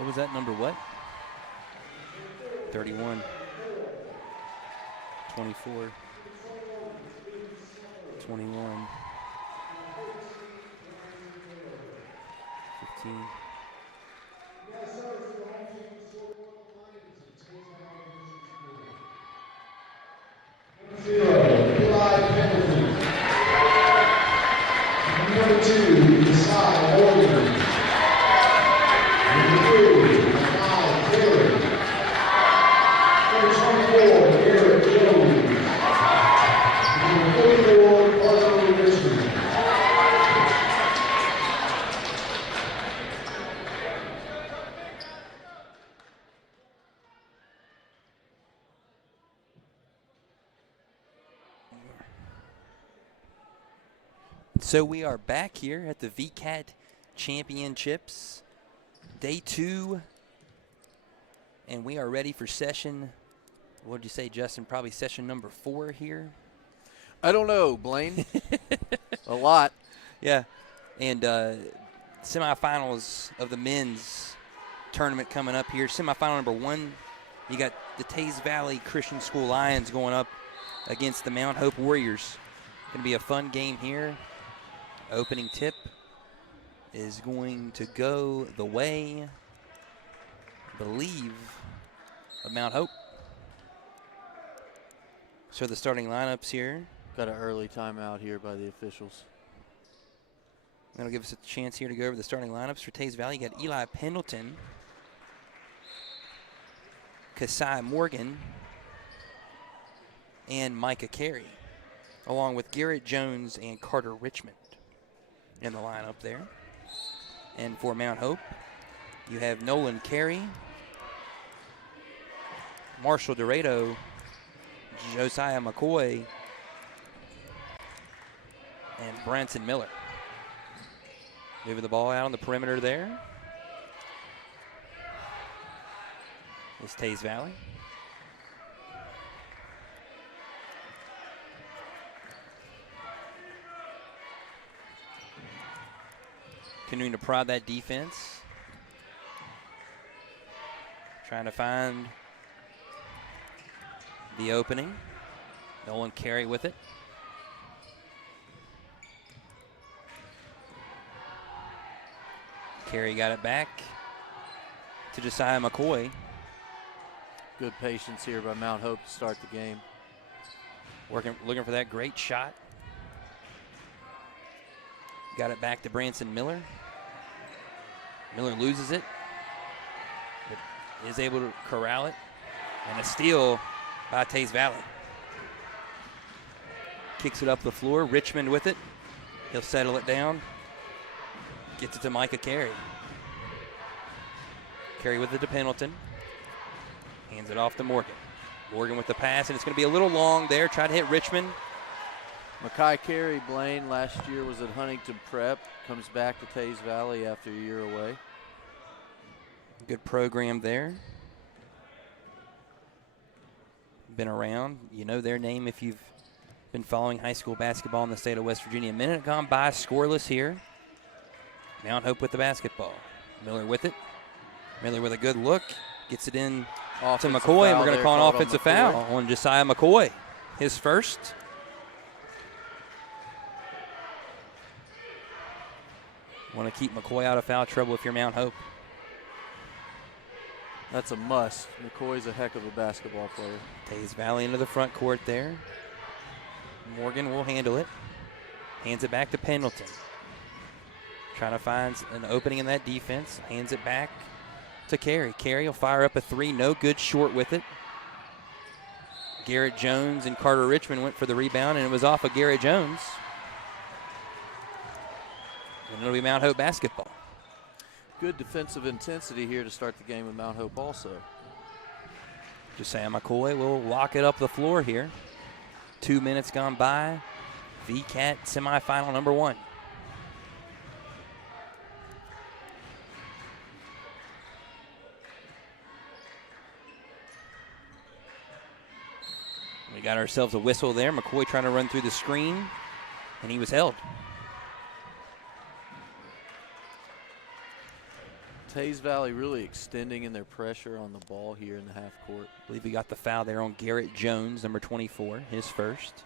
What was that number? What? 31. 24. 21. 15. Number 2, Teays, Oregon. Number 3, Teays, Number 24, Garrett Jones. Number 44, Parker Richmond. So we are back here at the Wvcat Championships, day 2, and we are ready for session, what did you say, Justin, probably session number 4 here? I don't know, Blaine. A lot. Yeah, and semifinals of the men's tournament coming up here. Semifinal number 1, you got the Teays Valley Christian School Lions going up against the Mount Hope Warriors. Going to be a fun game here. Opening tip is going to go the way, I believe, of Mount Hope. So the starting lineups here. Got an early timeout here by the officials. That'll give us a chance here to go over the starting lineups for Teays Valley. You got Eli Pendleton, Kasai Morgan, and Micah Carey, along with Garrett Jones and Carter Richmond in the lineup there. And for Mount Hope, you have Nolan Carey, Marshall Dorado, Josiah McCoy, and Branson Miller. Moving the ball out on the perimeter there is Teays Valley. Continuing to prod that defense. Trying to find the opening. Nolan Carey with it. Carey got it back to Josiah McCoy. Good patience here by Mount Hope to start the game. Looking for that great shot. Got it back to Branson Miller. Miller loses it, but is able to corral it. And a steal by Teays Valley. Kicks it up the floor. Richmond with it. He'll settle it down. Gets it to Micah Carey. Carey with it to Pendleton. Hands it off to Morgan. Morgan with the pass, and it's going to be a little long there. Try to hit Richmond. Micah Carey, Blaine, last year was at Huntington Prep. Comes back to Teays Valley after a year away. Good program there. Been around. You know their name if you've been following high school basketball in the state of West Virginia. A minute gone by, scoreless here. Mount Hope with the basketball. Miller with it. Miller with a good look. Gets it in to McCoy, and we're going to call an offensive foul on Josiah McCoy. His first. Want to keep McCoy out of foul trouble if you're Mount Hope. That's a must. McCoy's a heck of a basketball player. Teays Valley into the front court there. Morgan will handle it. Hands it back to Pendleton. Trying to find an opening in that defense. Hands it back to Carey. Carey will fire up a three. No good short with it. Garrett Jones and Carter Richmond went for the rebound, and it was off of Garrett Jones. And it'll be Mount Hope basketball. Good defensive intensity here to start the game with Mount Hope also. Josiah McCoy will lock it up the floor here. 2 minutes gone by. Wvcat semifinal number 1. We got ourselves a whistle there. McCoy trying to run through the screen, and he was held. Teays Valley really extending in their pressure on the ball here in the half court. I believe we got the foul there on Garrett Jones, number 24, his first.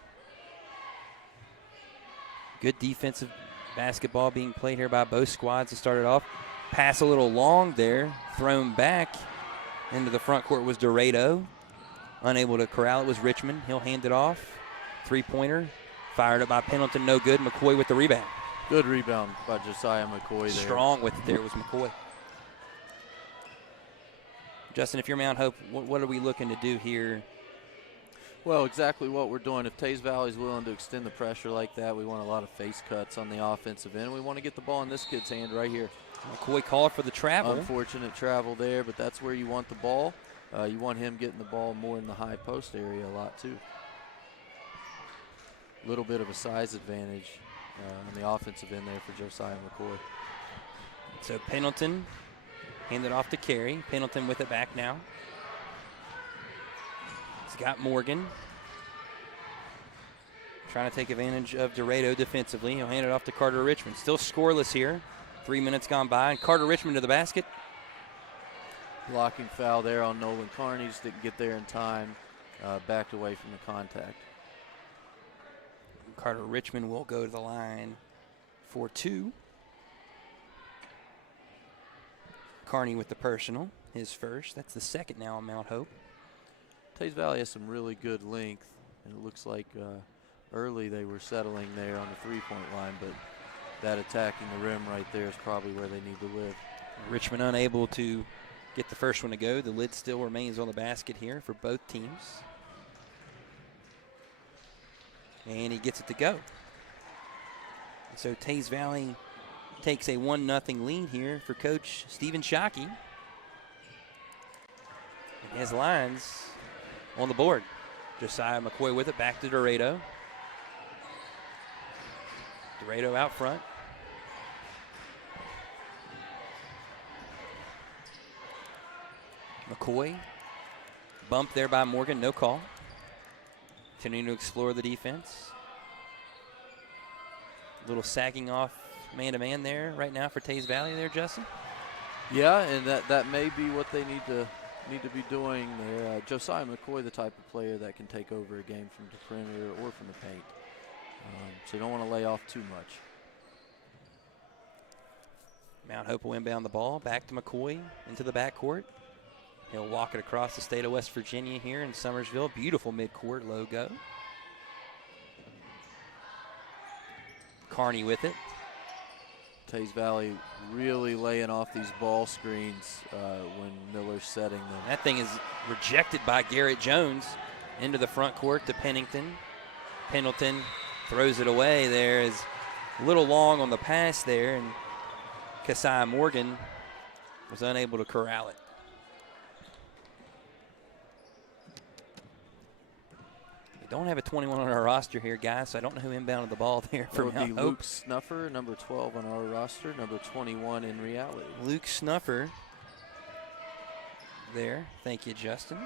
Good defensive basketball being played here by both squads to start it off. Pass a little long there, thrown back into the front court was Dorado. Unable to corral it was Richmond. He'll hand it off. Three-pointer, fired up by Pendleton, no good. McCoy with the rebound. Good rebound by Josiah McCoy there. Strong with it there was McCoy. Justin, if you're Mount Hope, what are we looking to do here? Well, exactly what we're doing. If Teays Valley's willing to extend the pressure like that, we want a lot of face cuts on the offensive end. We want to get the ball in this kid's hand right here. McCoy called for the travel. Unfortunate travel there, but that's where you want the ball. You want him getting the ball more in the high post area a lot too. A little bit of a size advantage on the offensive end there for Josiah McCoy. So Pendleton handed off to Carey. Pendleton with it back now. He's got Morgan. Trying to take advantage of Dorado defensively. He'll hand it off to Carter Richmond. Still scoreless here. 3 minutes gone by. And Carter Richmond to the basket. Blocking foul there on Nolan Carney. Just didn't get there in time. Backed away from the contact. Carter Richmond will go to the line for two. Carney with the personal, his first. That's the second now on Mount Hope. Teays Valley has some really good length, and it looks like early they were settling there on the three-point line, but that attacking the rim right there is probably where they need to live. Richmond unable to get the first one to go. The lid still remains on the basket here for both teams. And he gets it to go. So Teays Valley takes a 1-0 lead here for Coach Stephen Shockey. And his lines on the board. Josiah McCoy with it, back to Dorado. Dorado out front. McCoy, bump there by Morgan, no call. Continuing to explore the defense. A little sagging off man-to-man there right now for Teays Valley there, Justin. Yeah, and that may be what they need to be doing there. Josiah McCoy, the type of player that can take over a game from the perimeter or from the paint. So you don't want to lay off too much. Mount Hope will inbound the ball back to McCoy into the backcourt. He'll walk it across the state of West Virginia here in Summersville. Beautiful midcourt logo. Carney with it. Teays Valley really laying off these ball screens when Miller's setting them. That thing is rejected by Garrett Jones into the front court to Pennington. Pendleton throws it away. There is a little long on the pass there, and Kasai Morgan was unable to corral it. We don't have a 21 on our roster here, guys, so I don't know who inbounded the ball there for Mount Mount Hope. Luke Snuffer, number 12 on our roster, number 21 in reality. Luke Snuffer there. Thank you, Justin.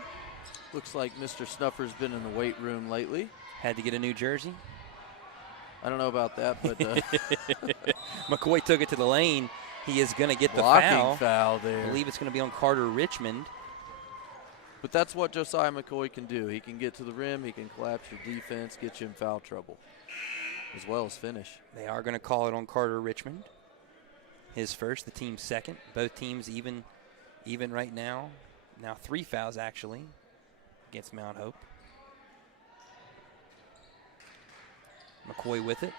Looks like Mr. Snuffer's been in the weight room lately. Had to get a new jersey. I don't know about that, but McCoy took it to the lane. He is going to get the blocking foul there. I believe it's going to be on Carter Richmond. But that's what Josiah McCoy can do. He can get to the rim, he can collapse your defense, get you in foul trouble, as well as finish. They are going to call it on Carter Richmond. His first, the team's second. Both teams even right now. Now 3 fouls, actually, against Mount Hope. McCoy with it.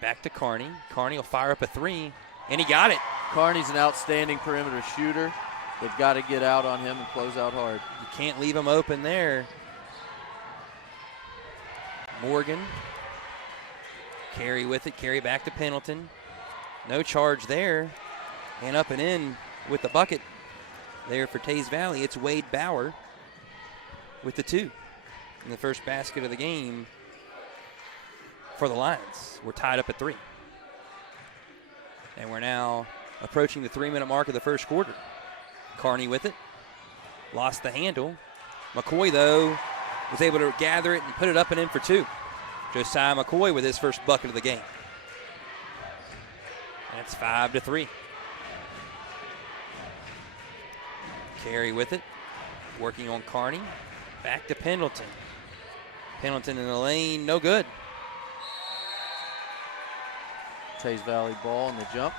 Back to Carney. Carney will fire up a 3, and he got it. Carney's an outstanding perimeter shooter. They've got to get out on him and close out hard. You can't leave him open there. Morgan. Carey with it. Carey back to Pendleton. No charge there. And up and in with the bucket there for Teays Valley. It's Wade Bauer with the 2. And the first basket of the game for the Lions. We're tied up at 3. And we're now approaching the 3-minute mark of the first quarter. Carney with it. Lost the handle. McCoy, though, was able to gather it and put it up and in for 2. Josiah McCoy with his first bucket of the game. That's 5-3. Carey with it, working on Kearney. Back to Pendleton. Pendleton in the lane, no good. Teays Valley ball on the jump.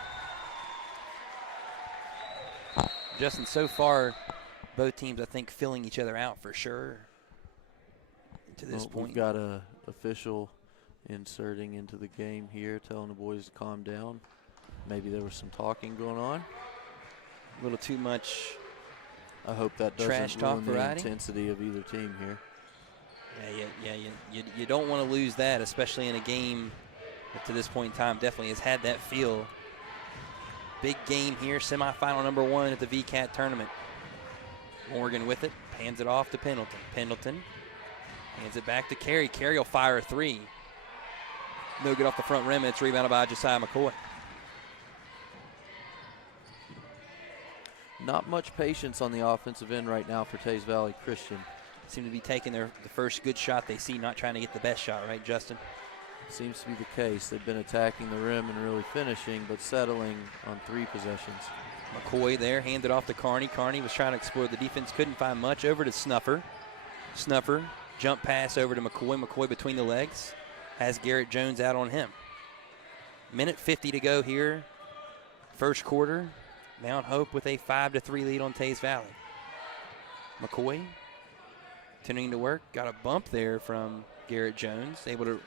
Justin, so far, both teams, I think, filling each other out for sure to this point. We've got a official inserting into the game here, telling the boys to calm down. Maybe there was some talking going on. A little too much. I hope that Trash doesn't talk ruin the variety. intensity of either team here. You don't want to lose that, especially in a game that to this point in time definitely has had that feel. Big game here, semifinal number 1 at the Wvcat tournament. Morgan with it, hands it off to Pendleton. Pendleton hands it back to Carey. Carey will fire a 3. No good off the front rim, and it's rebounded by Josiah McCoy. Not much patience on the offensive end right now for Teays Valley Christian. Seem to be taking the first good shot they see, not trying to get the best shot, right, Justin? Seems to be the case. They've been attacking the rim and really finishing, but settling on 3 possessions. McCoy there, handed off to Kearney. Kearney was trying to explore the defense, couldn't find much. Over to Snuffer. Snuffer, jump pass over to McCoy. McCoy between the legs, has Garrett Jones out on him. Minute 50 to go here, first quarter. Mount Hope with a 5-3 lead on Teays Valley. McCoy continuing to work. Got a bump there from Garrett Jones. Able to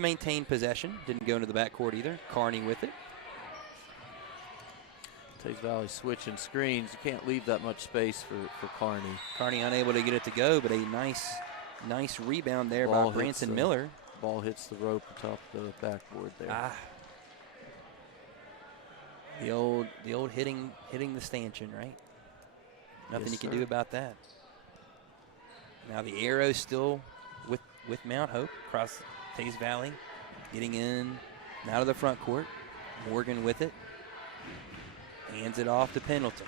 maintain possession. Didn't go into the backcourt either. Kearney with it. Teays Valley switching screens. You can't leave that much space for Kearney. Kearney unable to get it to go, but a nice rebound there by Branson Miller. Ball hits the rope atop the backboard there. The old hitting the stanchion, right? Nothing you can do about that. Now the arrow still with Mount Hope across Teays Valley, getting in and out of the front court. Morgan with it, hands it off to Pendleton.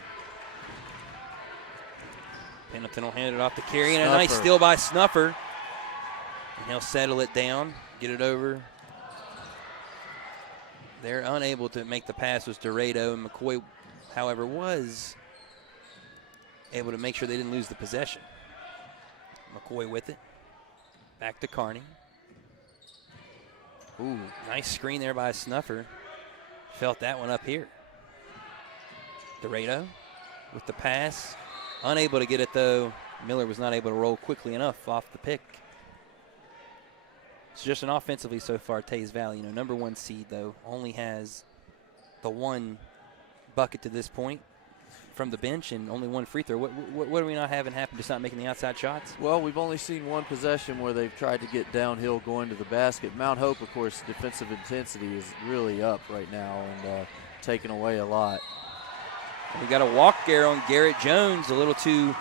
Pendleton will hand it off to Carey, and a nice steal by Snuffer. And he'll settle it down, get it over. They're unable to make the pass was Dorado, and McCoy, however, was able to make sure they didn't lose the possession. McCoy with it. Back to Kearney. Ooh, nice screen there by Snuffer. Felt that one up here. Dorado with the pass. Unable to get it, though. Miller was not able to roll quickly enough off the pick. It's just an offensively so far, Teays Valley. Number 1 seed, though, only has the 1 bucket to this point from the bench and only 1 free throw. What are we not having happen? Just not making the outside shots? Well, we've only seen 1 possession where they've tried to get downhill going to the basket. Mount Hope, of course, defensive intensity is really up right now and taking away a lot. We got a walk there on Garrett Jones, a little too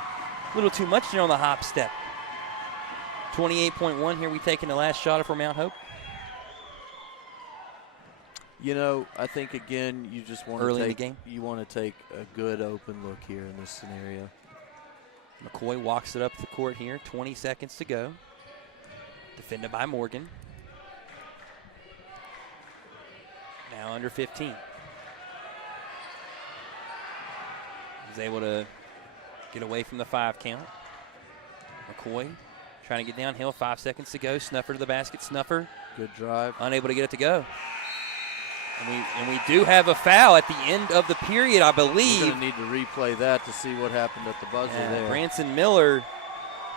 much there on the hop step. 28.1 here. We taking the last shot for Mount Hope. I think again you just want early to in take the game. You want to take a good open look here in this scenario. McCoy walks it up the court here. 20 seconds to go. Defended by Morgan. Now under 15. He's able to get away from the 5 count. McCoy trying to get downhill. 5 seconds to go. Snuffer to the basket. Snuffer. Good drive. Unable to get it to go. And we do have a foul at the end of the period, I believe. We're going to need to replay that to see what happened at the buzzer there. Branson Miller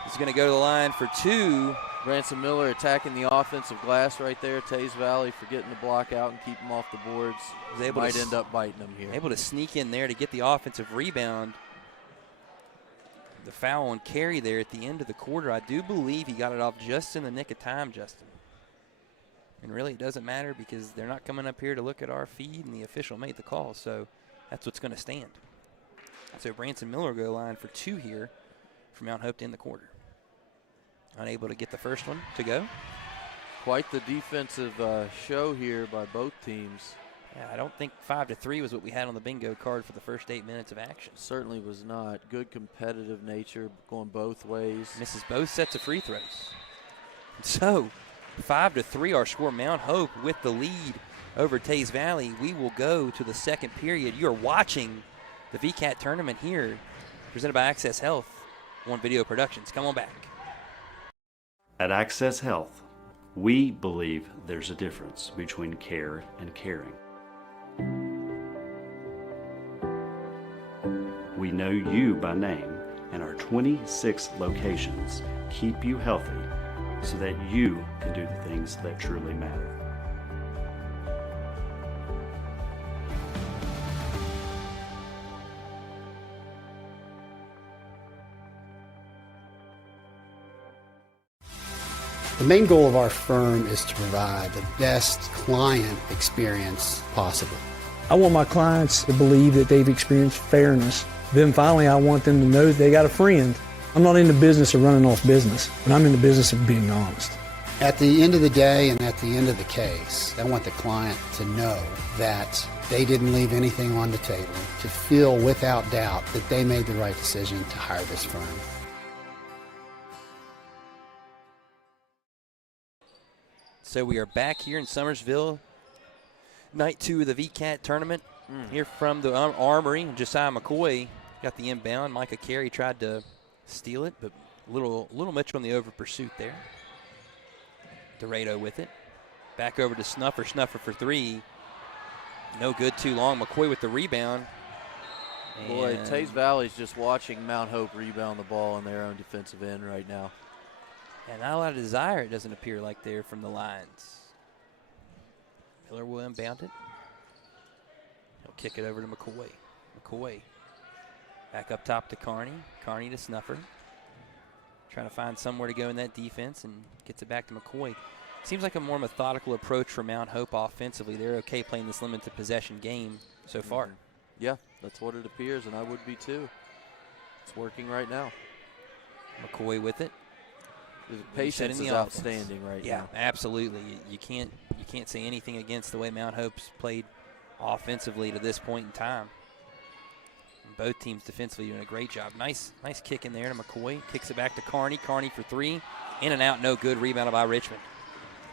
is going to go to the line for 2. Branson Miller attacking the offensive glass right there. Teays Valley for getting the block out and keep them off the boards. Might end up biting them here. Able to sneak in there to get the offensive rebound. The foul on Carey there at the end of the quarter. I do believe he got it off just in the nick of time, Justin. And really it doesn't matter because they're not coming up here to look at our feed, and the official made the call, so that's what's going to stand. So Branson Miller will go line for 2 here for Mount Hope to end the quarter. Unable to get the first one to go. Quite the defensive show here by both teams. Yeah, I don't think 5-3 was what we had on the bingo card for the first 8 minutes of action. Certainly was not. Good competitive nature going both ways. Misses both sets of free throws. So 5-3 our score. Mount Hope with the lead over Teays Valley. We will go to the second period. You're watching the Wvcat tournament here, presented by Access Health, One Video Productions. Come on back. At Access Health, we believe there's a difference between care and caring. We know you by name, and our 26 locations keep you healthy so that you can do the things that truly matter. The main goal of our firm is to provide the best client experience possible. I want my clients to believe that they've experienced fairness. Then finally, I want them to know that they got a friend. I'm not in the business of running off business, but I'm in the business of being honest. At the end of the day and at the end of the case, I want the client to know that they didn't leave anything on the table, to feel without doubt that they made the right decision to hire this firm. So we are back here in Summersville, night 2 of the Wvcat tournament. Here from the Armory, Josiah McCoy got the inbound. Micah Carey tried to steal it, but a little much on the over pursuit there. Dorado with it. Back over to Snuffer. Snuffer for 3. No good too long. McCoy with the rebound. Boy, Teays Valley's just watching Mount Hope rebound the ball on their own defensive end right now. And not a lot of desire, it doesn't appear like there from the Lions. Miller will inbound it. He'll kick it over to McCoy. McCoy back up top to Carney. Carney to Snuffer. Trying to find somewhere to go in that defense and gets it back to McCoy. Seems like a more methodical approach for Mount Hope offensively. They're okay playing this limited possession game so far. Yeah, that's what it appears, and I would be too. It's working right now. McCoy with it. The patience is outstanding right now. Yeah, absolutely. You can't say anything against the way Mount Hope's played offensively to this point in time. And both teams defensively doing a great job. Nice kick in there to McCoy. Kicks it back to Carney. Carney for 3. In and out, no good. Rebounded by Richmond.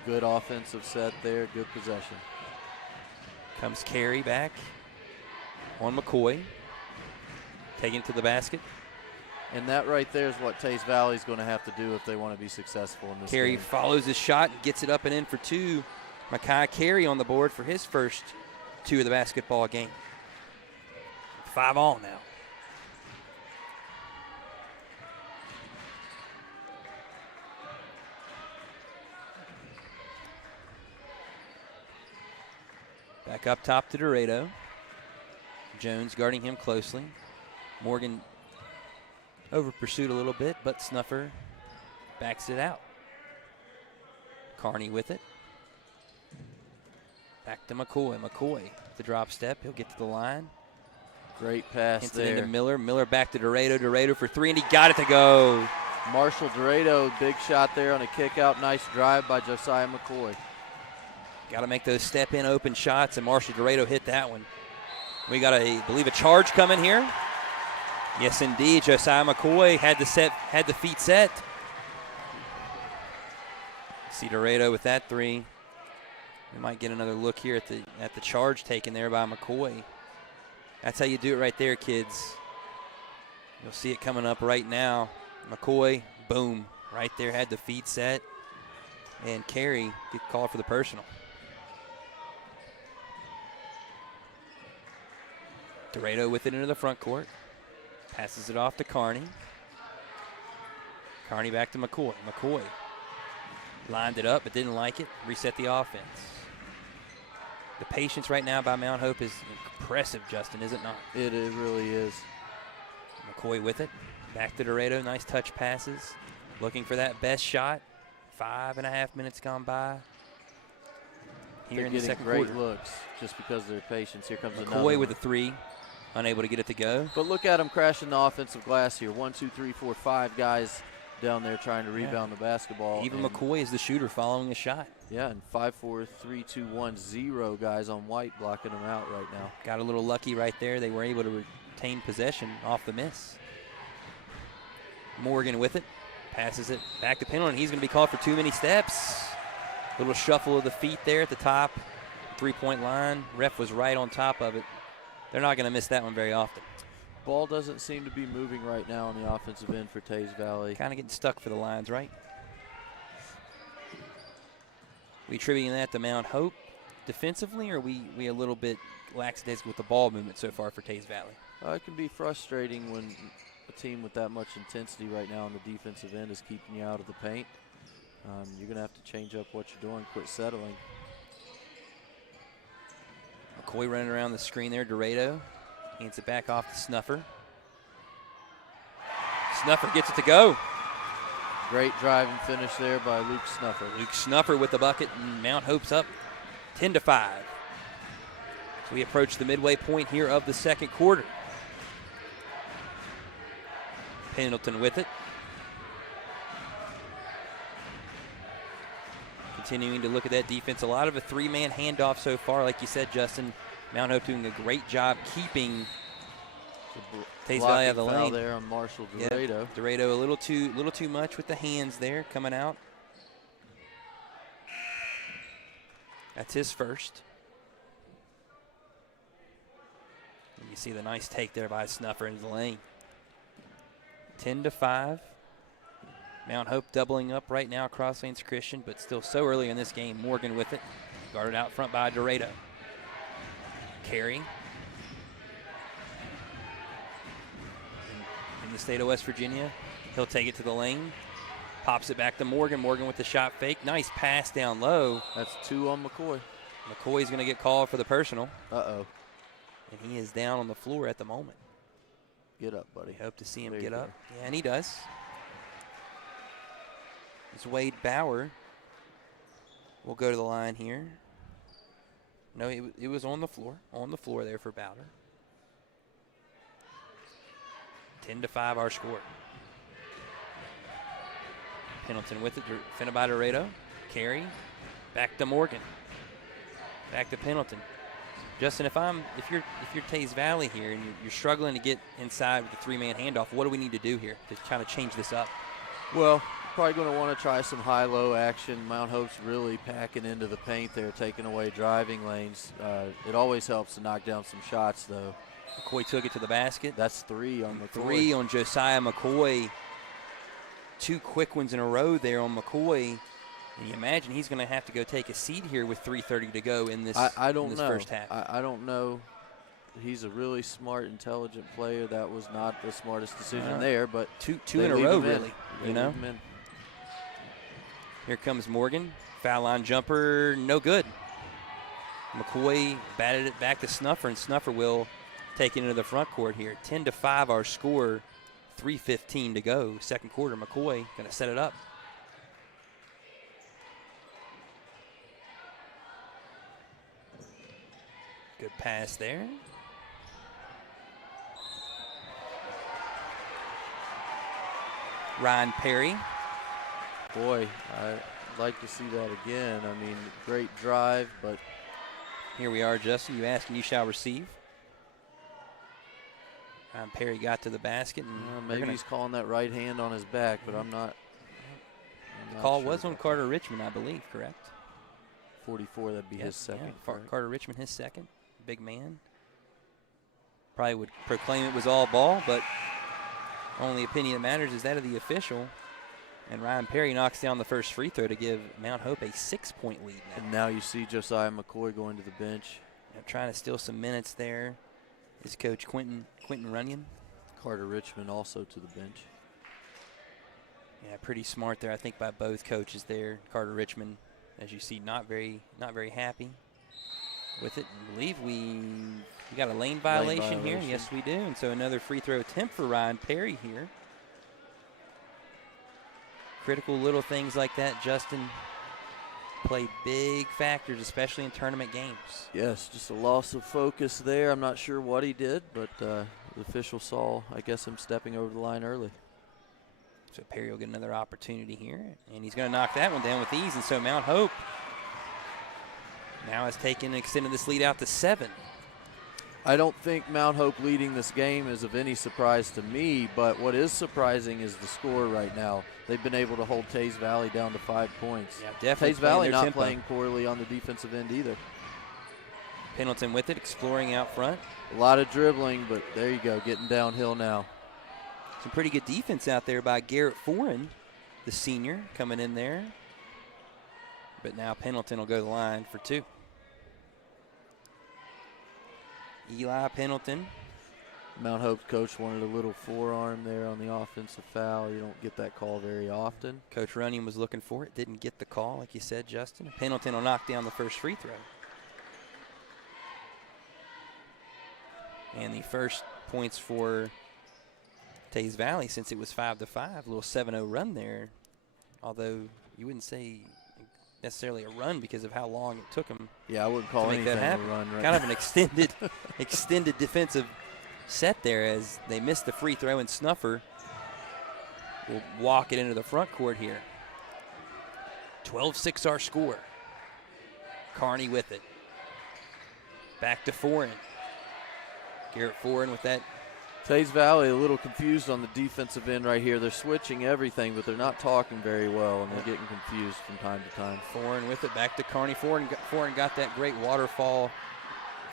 Good offensive set there. Good possession. Comes Carey back on McCoy. Taking it to the basket. And that right there is what Teays Valley's going to have to do if they want to be successful in this Carey game. follows his shot and gets it up and in for 2. Micah Carey on the board for his first 2 of the basketball game. 5 all now. Back up top to Dorado. Jones guarding him closely. Morgan over pursuit a little bit, but Snuffer backs it out. Carney with it. Back to McCoy. McCoy, the drop step. He'll get to the line. Great pass Hints there. it into Miller. Miller back to Dorado. Dorado for 3, and he got it to go. Marshall Dorado, big shot there on a kick out. Nice drive by Josiah McCoy. Got to make those step-in open shots, and Marshall Dorado hit that one. We got, I believe, a charge coming here. Yes, indeed. Josiah McCoy had the feet set. See Dorado with that 3. We might get another look here at the charge taken there by McCoy. That's how you do it right there, kids. You'll see it coming up right now. McCoy, boom, right there, had the feet set. And Carey get called for the personal. Dorado with it into the front court. Passes it off to Carney. Carney back to McCoy. McCoy lined it up but didn't like it. Reset the offense. The patience right now by Mount Hope is impressive, Justin, is it not? It really is. McCoy with it. Back to Dorado. Nice touch passes. Looking for that best shot. 5.5 minutes gone by. Here in the second quarter. Great looks just because of their patience. Here comes another McCoy one. with a 3. Unable to get it to go. But look at him crashing the offensive glass here. 1, 2, 3, 4, 5 guys down there trying to rebound the basketball. Even McCoy is the shooter following the shot. Yeah, and 5, 4, 3, 2, 1, 0 guys on white blocking them out right now. Got a little lucky right there. They were able to retain possession off the miss. Morgan with it. Passes it back to Pendleton. He's going to be called for too many steps. Little shuffle of the feet there at the top. 3-point line. Ref was right on top of it. They're not going to miss that one very often. Ball doesn't seem to be moving right now on the offensive end for Teays Valley. Kind of getting stuck for the Lions, right? We attributing that to Mount Hope defensively, or are we a little bit lackadaisical with the ball movement so far for Teays Valley? It can be frustrating when a team with that much intensity right now on the defensive end is keeping you out of the paint. You're going to have to change up what you're doing, quit settling. McCoy running around the screen there. Dorado hands it back off to Snuffer. Snuffer gets it to go. Great drive and finish there by Luke Snuffer. Luke Snuffer with the bucket, and Mount Hope's up 10-5. So we approach the midway point here of the second quarter. Pendleton with it. Continuing to look at that defense. A lot of a three-man handoff so far. Like you said, Justin, Mount Hope doing a great job keeping Teays Valley out of the lane. There on Marshall Dorado. Yep. Dorado a little too much with the hands there coming out. That's his first. And you see the nice take there by Snuffer into the lane. 10-5. Mount Hope doubling up right now across Lanes Christian, but still so early in this game. Morgan with it. Guarded out front by Dorado. Carey. In the state of West Virginia. He'll take it to the lane. Pops it back to Morgan. Morgan with the shot fake. Nice pass down low. That's 2 on McCoy. McCoy's going to get called for the personal. Uh-oh. And he is down on the floor at the moment. Get up, buddy. We hope to see him There get you up. go. Yeah, and he does. It's Wade Bauer. We'll go to the line here. No, it was on the floor. On the floor there for Bauer. 10-5 our score. Pendleton with it. Defended by Dorado. Carey. Back to Morgan. Back to Pendleton. Justin, if you're Teays Valley here and you're struggling to get inside with the three-man handoff, what do we need to do here to kind of change this up? Well, probably going to want to try some high-low action. Mount Hope's really packing into the paint there, taking away driving lanes. It always helps to knock down some shots, though. McCoy took it to the basket. That's 3 on McCoy. 3 on Josiah McCoy. 2 quick ones in a row there on McCoy. And you imagine he's going to have to go take a seat here with 3:30 to go in this, I don't know. First half. I don't know. He's a really smart, intelligent player. That was not the smartest decision there, but two in a row, really. You know. Here comes Morgan. Foul line jumper, no good. McCoy batted it back to Snuffer, and Snuffer will take it into the front court here. 10-5 our score, 3:15 to go. Second quarter, McCoy going to set it up. Good pass there. Ryan Perry. Boy, I'd like to see that again. I mean, great drive, but here we are, Justin. You ask and you shall receive. Ryan Perry got to the basket. And maybe he's calling that right hand on his back, but I'm not the call sure was on Carter Richmond, I believe, correct? 44, that'd be his second. Yeah, Carter Richmond, his second. Big man. Probably would proclaim it was all ball, but only opinion that matters is that of the official. And Ryan Perry knocks down the first free throw to give Mount Hope a 6-point lead now. And now you see Josiah McCoy going to the bench. Trying to steal some minutes there is Coach Quentin Runyon. Carter Richmond also to the bench. Yeah, pretty smart there, I think, by both coaches there. Carter Richmond, as you see, not very happy with it. I believe we got a lane violation here. Yes, we do. And so another free throw attempt for Ryan Perry here. Critical little things like that, Justin, play big factors, especially in tournament games. Yes, just a loss of focus there. I'm not sure what he did, but the official saw, I guess, him stepping over the line early. So Perry will get another opportunity here, and he's going to knock that one down with ease. And so Mount Hope now has taken and extended this lead out to 7. I don't think Mount Hope leading this game is of any surprise to me, but what is surprising is the score right now. They've been able to hold Teays Valley down to 5 points. Yeah, definitely. Teays Valley not tempo. playing poorly on the defensive end either. Pendleton with it, exploring out front. A lot of dribbling, but there you go, getting downhill now. Some pretty good defense out there by Garrett Foran, the senior, coming in there. But now Pendleton will go to the line for 2. Eli Pendleton. Mount Hope's coach wanted a little forearm there on the offensive foul. You don't get that call very often. Coach Runyon was looking for it, didn't get the call, like you said, Justin. Pendleton will knock down the first free throw. And the first points for Teays Valley, since it was 5-5, a little 7-0 run there. Although you wouldn't say necessarily a run because of how long it took them. Yeah, I wouldn't call anything a run right Kind now. of an extended defensive set there as they missed the free throw, and Snuffer will walk it into the front court here. 12-6 our score. Carney with it. Back to Foran. Garrett Foran with that. Teays Valley a little confused on the defensive end right here. They're switching everything, but they're not talking very well, and they're getting confused from time to time. Foran with it, back to Carney. Foran got that great waterfall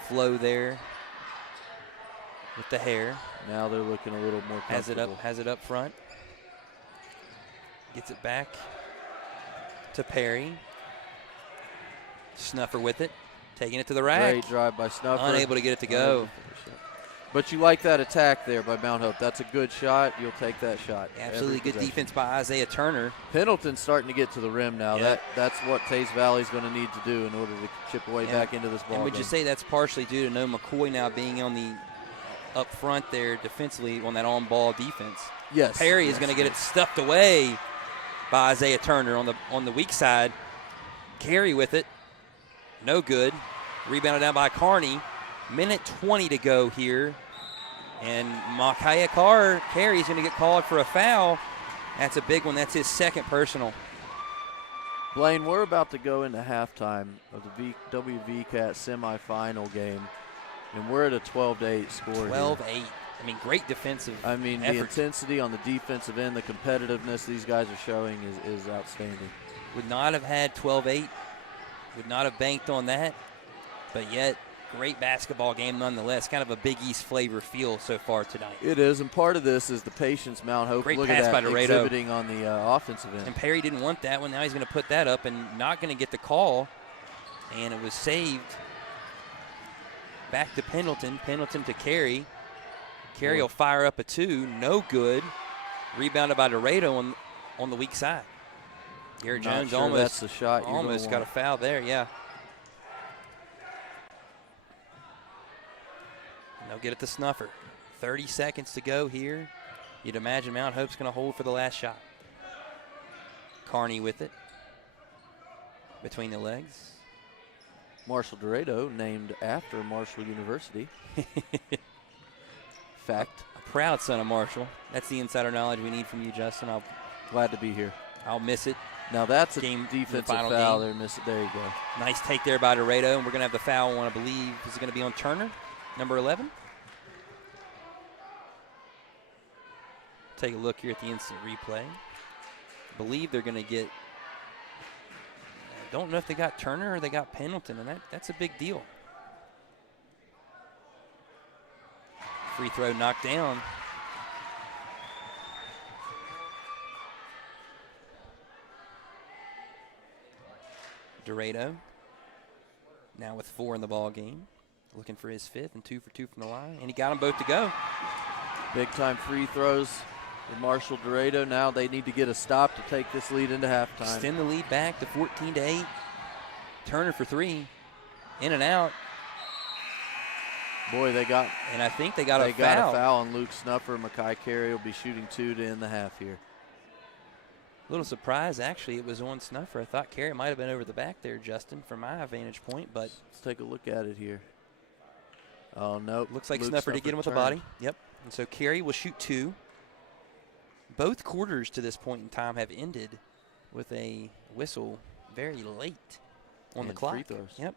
flow there with the hair. Now they're looking a little more comfortable. Has it up front. Gets it back to Perry. Snuffer with it, taking it to the rack. Great drive by Snuffer. Unable to get it to go. But you like that attack there by Mount Hope. That's a good shot. You'll take that shot. Absolutely good defense by Isaiah Turner. Pendleton's starting to get to the rim now. Yep. That's what Teays Valley's going to need to do in order to chip away back into this ball And would game. you say that's partially due to No McCoy now being on the up front there defensively on that on-ball defense? Yes. Perry is going to get it stuffed away by Isaiah Turner on the weak side. Carey with it. No good. Rebounded down by Carney. Minute 20 to go here. And Makaya Carey's going to get called for a foul. That's a big one. That's his second personal. Blaine, we're about to go into halftime of the Wvcat semifinal game, and we're at a 12-8 score 12-8. here. I mean, great defensive I mean, the effort. intensity on the defensive end, the competitiveness these guys are showing is outstanding. Would not have had 12-8. Would not have banked on that. But yet, great basketball game nonetheless. Kind of a Big East flavor feel so far tonight. It is, and part of this is the patience Mount Hope Great look pass at by that Dorado. exhibiting on the offensive end. And Perry didn't want that one. Now he's going to put that up and not going to get the call. And it was saved. Back to Pendleton. Pendleton to Carey. Carey will fire up a 2. No good. Rebounded by Dorado on the weak side. Garrett Jones sure almost, that's the shot you're almost gonna got a want. foul there, yeah. They'll get it to Snuffer. 30 seconds to go here. You'd imagine Mount Hope's going to hold for the last shot. Carney with it. Between the legs. Marshall Dorado, named after Marshall University. Fact. A proud son of Marshall. That's the insider knowledge we need from you, Justin. Glad to be here. I'll miss it. Now that's a Game- defensive the final foul. game. There you go. Nice take there by Dorado. And we're going to have the foul one, I believe. Is it going to be on Turner, number 11? Take a look here at the instant replay. I believe they're going to get, I don't know if they got Turner or they got Pendleton, and that's a big deal. Free throw knocked down. Dorado now with 4 in the ball game, looking for his 5th and 2 for 2 from the line, and he got them both to go. Big time free throws for Marshall Dorado. Now they need to get a stop to take this lead into halftime. Extend the lead back to 14-8. Turner for 3, in and out. Boy, they got And I think they got a a foul. foul on Luke Snuffer. Makai Carey will be shooting 2 to end the half here. A little surprised, actually, it was on Snuffer. I thought Carey might have been over the back there, Justin, from my vantage point, but Let's take a look at it here. Oh, no. looks like Luke Snuffer did get him with the turned. body. Yep. And so Carey will shoot 2. Both quarters to this point in time have ended with a whistle very late on the And clock. free throws. Yep.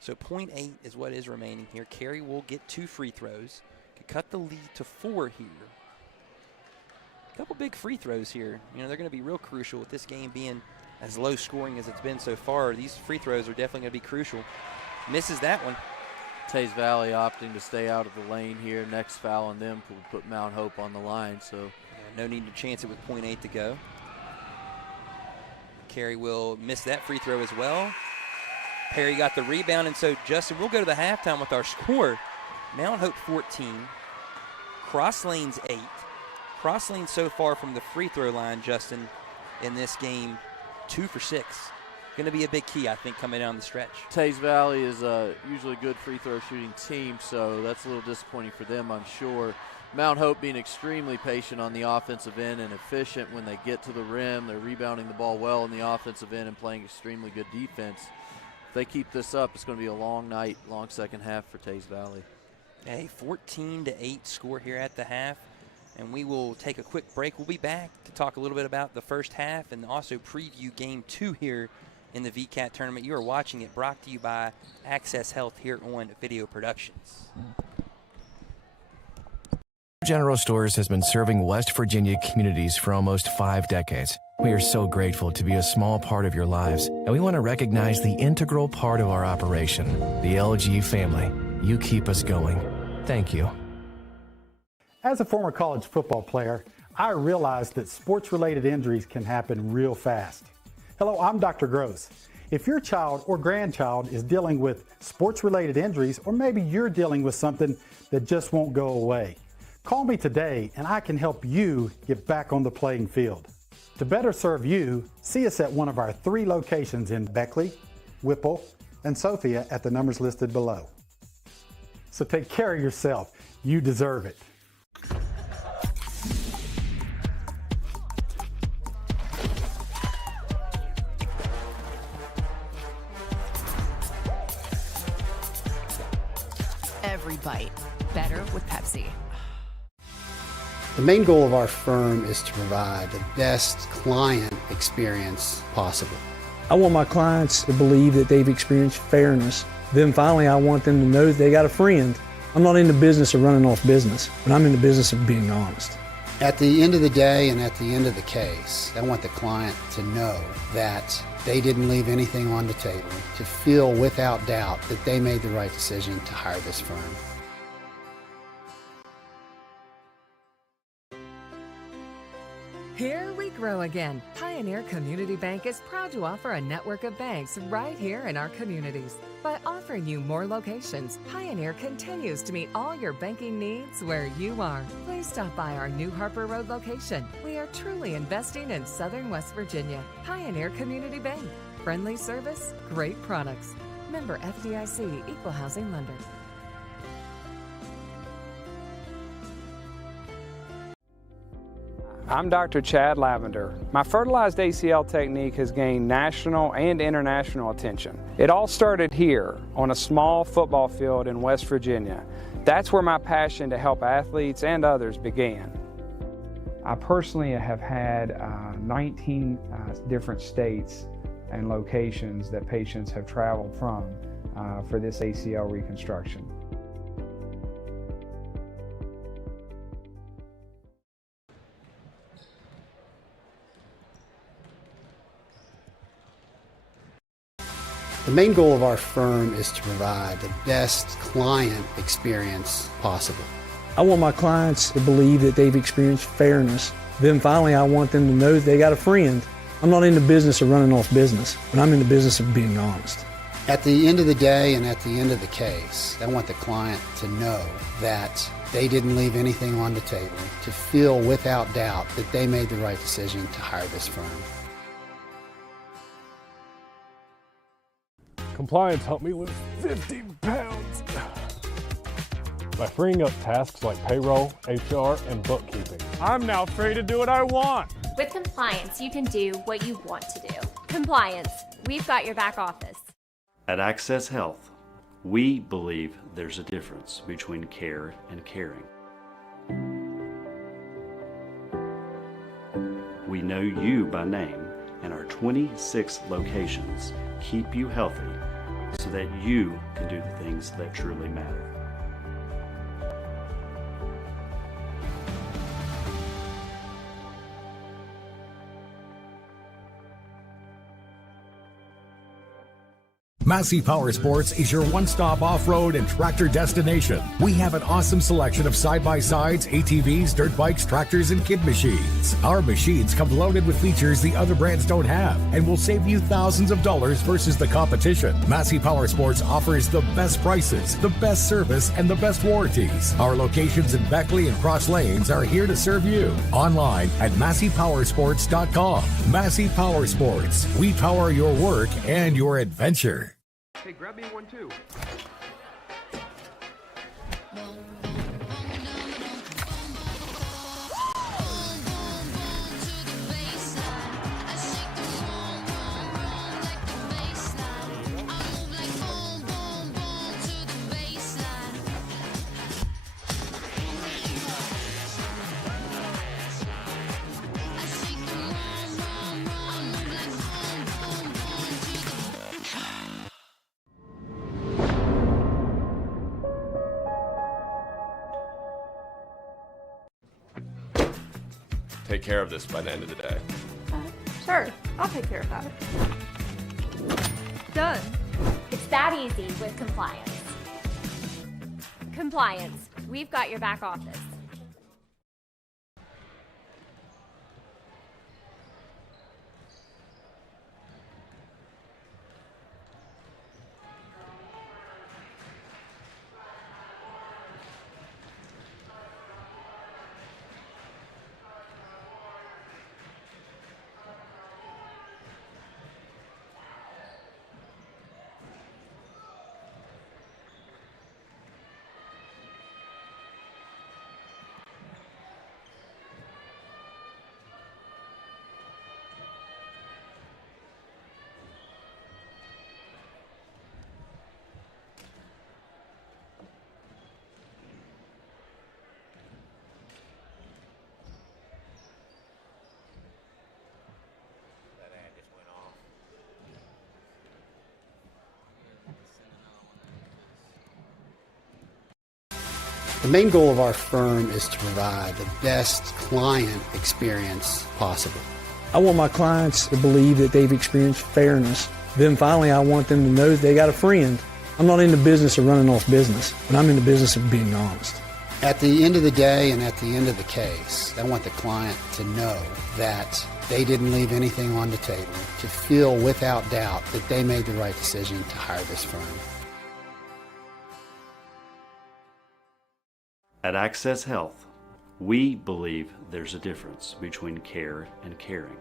So 0.8 is what is remaining here. Carey will get 2 free throws. Could cut the lead to 4 here. A couple big free throws here. You know, they're going to be real crucial with this game being as low scoring as it's been so far. These free throws are definitely going to be crucial. Misses that one. Teays Valley opting to stay out of the lane here. Next foul on them will put Mount Hope on the line. So no need to chance it with .8 to go. Carey will miss that free throw as well. Perry got the rebound, and so Justin, we'll go to the halftime with our score. Mount Hope 14, Cross Lanes 8. Cross Lanes so far from the free throw line, Justin, in this game, 2 for 6. Going to be a big key, I think, coming down the stretch. Teays Valley is usually a good free throw shooting team, so that's a little disappointing for them, I'm sure. Mount Hope being extremely patient on the offensive end and efficient when they get to the rim. They're rebounding the ball well in the offensive end and playing extremely good defense. If they keep this up, it's going to be a long night, long second half for Teays Valley. A 14-8 score here at the half, and we will take a quick break. We'll be back to talk a little bit about the first half and also preview Game 2 here in the Wvcat tournament. You are watching it, brought to you by Access Health here on Video Productions. General Stores has been serving West Virginia communities for almost 5 decades. We are so grateful to be a small part of your lives, and we want to recognize the integral part of our operation, the LG family. You keep us going. Thank you. As a former college football player, I realized that sports-related injuries can happen real fast. Hello, I'm Dr. Gross. If your child or grandchild is dealing with sports-related injuries, or maybe you're dealing with something that just won't go away, call me today and I can help you get back on the playing field. To better serve you, see us at one of our 3 locations in Beckley, Whipple, and Sophia at the numbers listed below. So take care of yourself. You deserve it. Every bite better with Pepsi. The main goal of our firm is to provide the best client experience possible. I want my clients to believe that they've experienced fairness. Then finally, I want them to know that they got a friend. I'm not in the business of running off business, but I'm in the business of being honest. At the end of the day and at the end of the case, I want the client to know that they didn't leave anything on the table, to feel without doubt that they made the right decision to hire this firm. Here we grow again. Pioneer Community Bank is proud to offer a network of banks right here in our communities. By offering you more locations, Pioneer continues to meet all your banking needs where you are. Please stop by our New Harper Road location. We are truly investing in Southern West Virginia. Pioneer Community Bank. Friendly service, great products. Member FDIC, Equal Housing Lender. I'm Dr. Chad Lavender. My fertilized ACL technique has gained national and international attention. It all started here on a small football field in West Virginia. That's where my passion to help athletes and others began. I personally have had 19 different states and locations that patients have traveled from for this ACL reconstruction. The main goal of our firm is to provide the best client experience possible. I want my clients to believe that they've experienced fairness. Then finally, I want them to know that they got a friend. I'm not in the business of running off business, but I'm in the business of being honest. At the end of the day and at the end of the case, I want the client to know that they didn't leave anything on the table, to feel without doubt that they made the right decision to hire this firm. Compliance helped me lose 50 pounds by freeing up tasks like payroll, HR, and bookkeeping. I'm now free to do what I want. With compliance, you can do what you want to do. Compliance, we've got your back office. At Access Health, we believe there's a difference between care and caring. We know you by name, and our 26 locations keep you healthy so that you can do the things that truly matter. Massey Power Sports is your one-stop off-road and tractor destination. We have an awesome selection of side-by-sides, ATVs, dirt bikes, tractors, and kid machines. Our machines come loaded with features the other brands don't have and will save you thousands of dollars versus the competition. Massey Power Sports offers the best prices, the best service, and the best warranties. Our locations in Beckley and Cross Lanes are here to serve you. Online at MasseyPowersports.com. Massey Power Sports. We power your work and your adventure. Hey, grab me one too. Take care of this by the end of the day. Sure, I'll take care of that. Done. It's that easy with compliance. Compliance, we've got your back office. The main goal of our firm is to provide the best client experience possible. I want my clients to believe that they've experienced fairness. Then finally, I want them to know that they got a friend. I'm not in the business of running off business, but I'm in the business of being honest. At the end of the day and at the end of the case, I want the client to know that they didn't leave anything on the table, to feel without doubt that they made the right decision to hire this firm. At Access Health, we believe there's a difference between care and caring.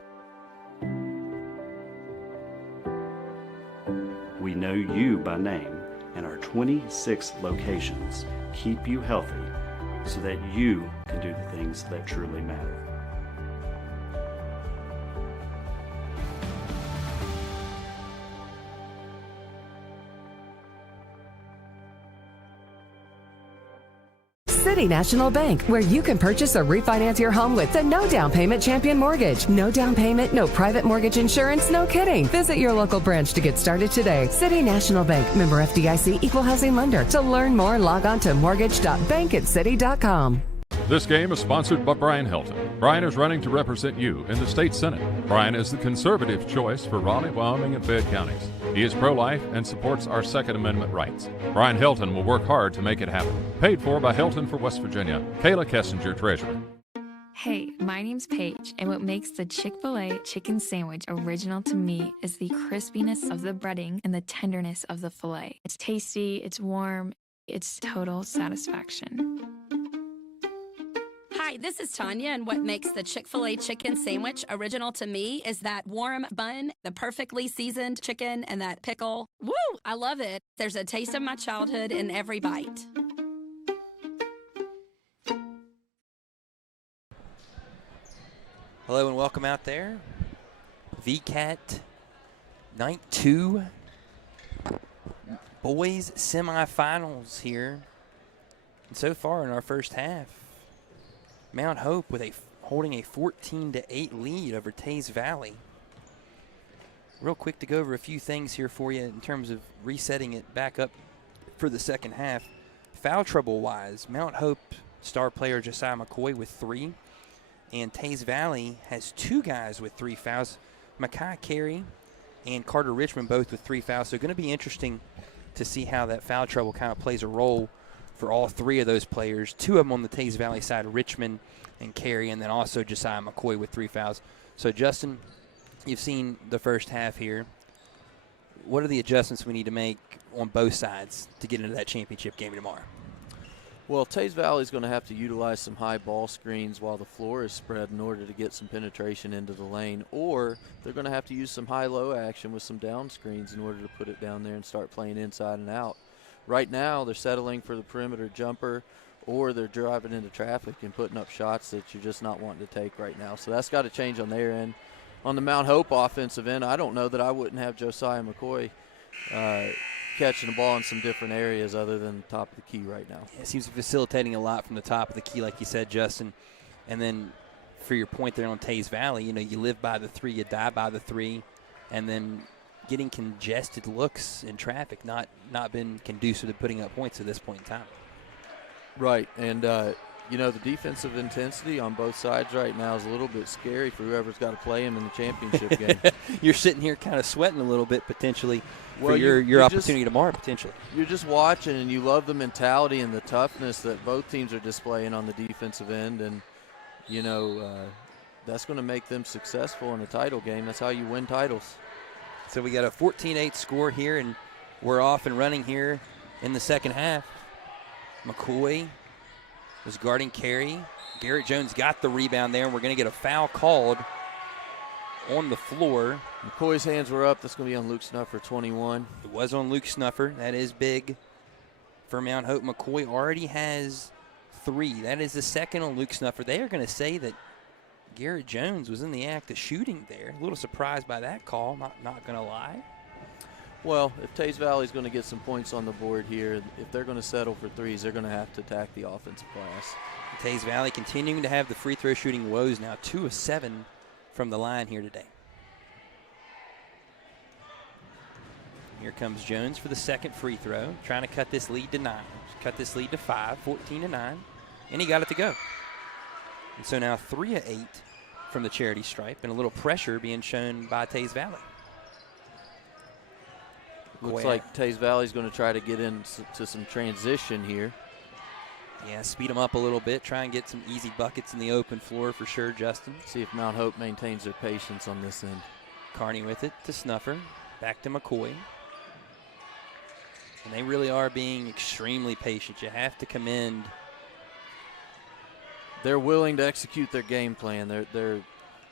We know you by name, and our 26 locations keep you healthy so that you can do the things that truly matter. City National Bank, where you can purchase or refinance your home with the no down payment Champion Mortgage. No down payment, no private mortgage insurance, no kidding. Visit your local branch to get started today. City National Bank, member FDIC, equal housing lender. To learn more, log on to mortgage.bankatcity.com. This game is sponsored by Brian Helton. Brian is running to represent you in the state senate. Brian is the conservative choice for Raleigh, Wyoming, and Fayette counties. He is pro-life and supports our Second Amendment rights. Brian Helton will work hard to make it happen. Paid for by Helton for West Virginia. Kayla Kessinger, Treasurer. Hey, my name's Paige, and what makes the Chick-fil-A chicken sandwich original to me is the crispiness of the breading and the tenderness of the filet. It's tasty, it's warm, it's total satisfaction. Hi, this is Tanya, and what makes the Chick-fil-A chicken sandwich original to me is that warm bun, the perfectly seasoned chicken, and that pickle. Woo! I love it. There's a taste of my childhood in every bite. Hello and welcome out there. Wvcat Night 2 boys semifinals here. And so far in our first half, Mount Hope with holding a 14-8 lead over Teays Valley. Real quick to go over a few things here for you in terms of resetting it back up for the second half. Foul trouble-wise, Mount Hope star player Josiah McCoy with 3, and Teays Valley has 2 guys with 3 fouls. Makai Carey and Carter Richmond both with 3 fouls. So going to be interesting to see how that foul trouble kind of plays a role for all 3 of those players. 2 of them on the Teays Valley side, Richmond and Carey, and then also Josiah McCoy with 3 fouls. So, Justin, you've seen the first half here. What are the adjustments we need to make on both sides to get into that championship game tomorrow? Well, Teays Valley is going to have to utilize some high ball screens while the floor is spread in order to get some penetration into the lane, or they're going to have to use some high-low action with some down screens in order to put it down there and start playing inside and out. Right now, they're settling for the perimeter jumper, or they're driving into traffic and putting up shots that you're just not wanting to take right now. So that's got to change on their end. On the Mount Hope offensive end, I don't know that I wouldn't have Josiah McCoy catching the ball in some different areas other than top of the key right now. It seems to be facilitating a lot from the top of the key, like you said, Justin. And then for your point there on Teays Valley, you live by the 3, you die by the 3, and then getting congested looks in traffic, not been conducive to putting up points at this point in time. Right, and the defensive intensity on both sides right now is a little bit scary for whoever's got to play him in the championship game. You're sitting here kind of sweating a little bit potentially well, for your opportunity tomorrow potentially. You're just watching and you love the mentality and the toughness that both teams are displaying on the defensive end, and that's going to make them successful in a title game. That's how you win titles. So we got a 14-8 score here, and we're off and running here in the second half. McCoy was guarding Carey. Garrett Jones got the rebound there, and we're going to get a foul called on the floor. McCoy's hands were up. That's going to be on Luke Snuffer, 21. It was on Luke Snuffer. That is big for Mount Hope. McCoy already has 3. That is the second on Luke Snuffer. They are going to say that Garrett Jones was in the act of shooting there. A little surprised by that call, not going to lie. Well, if Teays Valley's going to get some points on the board here, if they're going to settle for 3s, they're going to have to attack the offensive glass. Teays Valley continuing to have the free throw shooting woes now, 2 of 7 from the line here today. Here comes Jones for the second free throw, trying to cut this lead to 9. Cut this lead to 5, 14-9, and he got it to go. And so now 3 of 8 from the charity stripe, and a little pressure being shown by Teays Valley. Looks like Teays Valley's going to try to get into some transition here. Yeah, speed them up a little bit, try and get some easy buckets in the open floor for sure, Justin. See if Mount Hope maintains their patience on this end. Carney with it to Snuffer, back to McCoy. And they really are being extremely patient. You have to commend. They're willing to execute their game plan. They're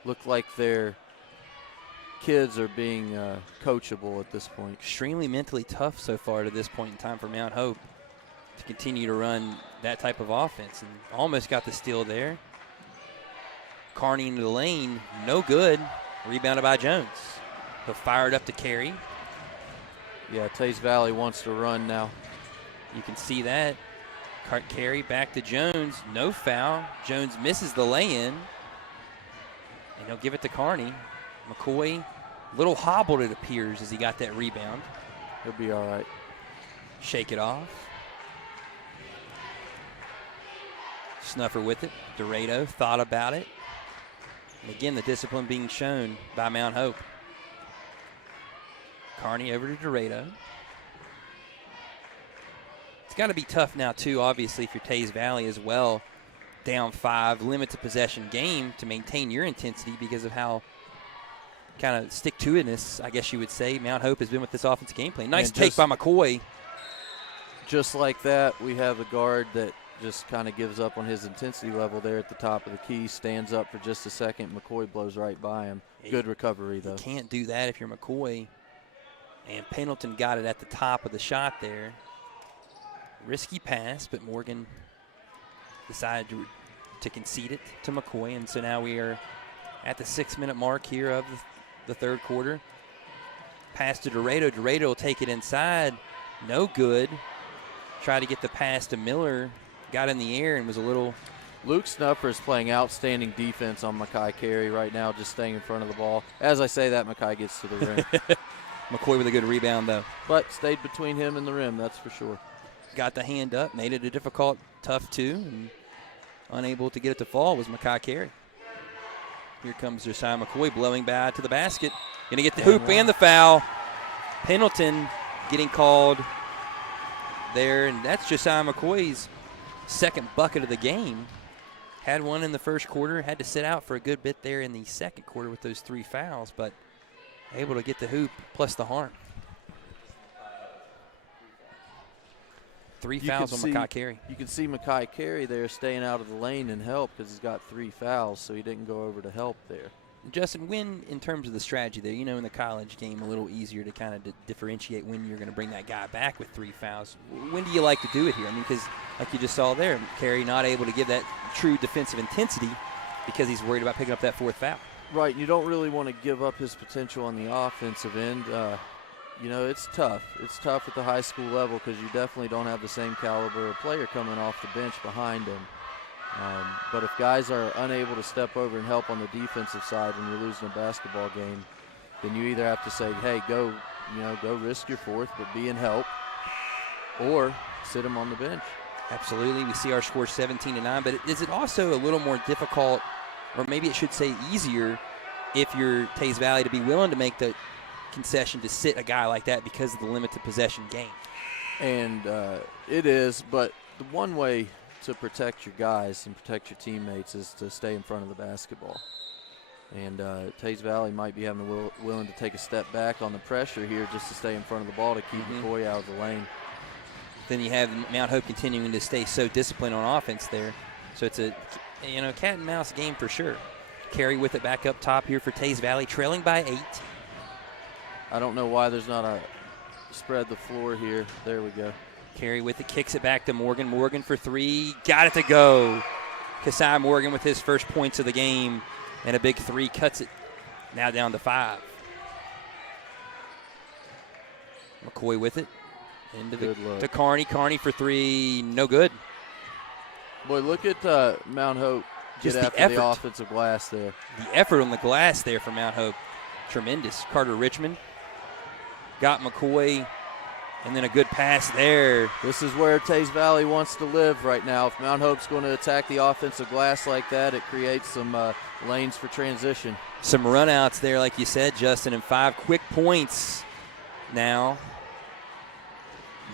look like their kids are being coachable at this point. Extremely mentally tough so far to this point in time for Mount Hope to continue to run that type of offense. And almost got the steal there. Carney into the lane, no good. Rebounded by Jones. He'll fire it up to Carey. Yeah, Teays Valley wants to run now. You can see that. Carey back to Jones. No foul. Jones misses the lay-in. And he'll give it to Carney. McCoy, a little hobbled it appears as he got that rebound. He'll be all right. Shake it off. Snuffer with it. Dorado thought about it. And again, the discipline being shown by Mount Hope. Carney over to Dorado. It's got to be tough now, too, obviously, if you're Teays Valley as well. Down 5, limit to possession game to maintain your intensity because of how kind of stick-to-itness, I guess you would say, Mount Hope has been with this offensive game plan. Nice take by McCoy. Just like that, we have a guard that just kind of gives up on his intensity level there at the top of the key, stands up for just a second. McCoy blows right by him. Good recovery, though. You can't do that if you're McCoy. And Pendleton got it at the top of the shot there. Risky pass, but Morgan decided to concede it to McCoy. And so now we are at the 6-minute mark here of the third quarter. Pass to Dorado. Dorado will take it inside. No good. Try to get the pass to Miller. Got in the air and was a little. Luke Snuffer is playing outstanding defense on Mackay Carey right now, just staying in front of the ball. As I say that, Mackay gets to the rim. McCoy with a good rebound, though. But stayed between him and the rim, that's for sure. Got the hand up, made it a difficult, tough 2, and unable to get it to fall was Mackay Carey. Here comes Josiah McCoy blowing by to the basket. Going to get the hoop and the foul. Pendleton getting called there, and that's Josiah McCoy's second bucket of the game. Had one in the first quarter, had to sit out for a good bit there in the second quarter with those 3 fouls, but able to get the hoop plus the harm. 3 fouls on Makai Carey. You can see Makai Carey there staying out of the lane and help because he's got 3 fouls, so he didn't go over to help there. Justin, when, in terms of the strategy there, in the college game, a little easier to kind of differentiate when you're going to bring that guy back with 3 fouls. When do you like to do it here? I mean, because like you just saw there, Carey not able to give that true defensive intensity because he's worried about picking up that 4th foul. Right, you don't really want to give up his potential on the offensive end. It's tough. It's tough at the high school level because you definitely don't have the same caliber of player coming off the bench behind him. But if guys are unable to step over and help on the defensive side when you're losing a basketball game, then you either have to say, hey, go risk your 4th, but be in help, or sit him on the bench. Absolutely. We see our score 17-9, but is it also a little more difficult, or maybe it should say easier, if you're Teays Valley to be willing to make the concession to sit a guy like that because of the limited possession game? And it is, but the one way to protect your guys and protect your teammates is to stay in front of the basketball. And Teays Valley might be willing to take a step back on the pressure here just to stay in front of the ball to keep McCoy out of the lane. Then you have Mount Hope continuing to stay so disciplined on offense there. So it's a cat and mouse game for sure. Carey with it back up top here for Teays Valley, trailing by 8. I don't know why there's not a spread the floor here. There we go. Carey with it, kicks it back to Morgan. Morgan for 3, got it to go. Kasai Morgan with his first points of the game, and a big 3 cuts it now down to 5. McCoy with it. Into to Carney. Carney for 3, no good. Boy, look at Mount Hope get after the offensive glass there. The effort on the glass there for Mount Hope, tremendous. Carter Richmond got McCoy, and then a good pass there. This is where Teays Valley wants to live right now. If Mount Hope's going to attack the offensive glass like that, it creates some lanes for transition. Some runouts there, like you said, Justin, and 5 quick points now.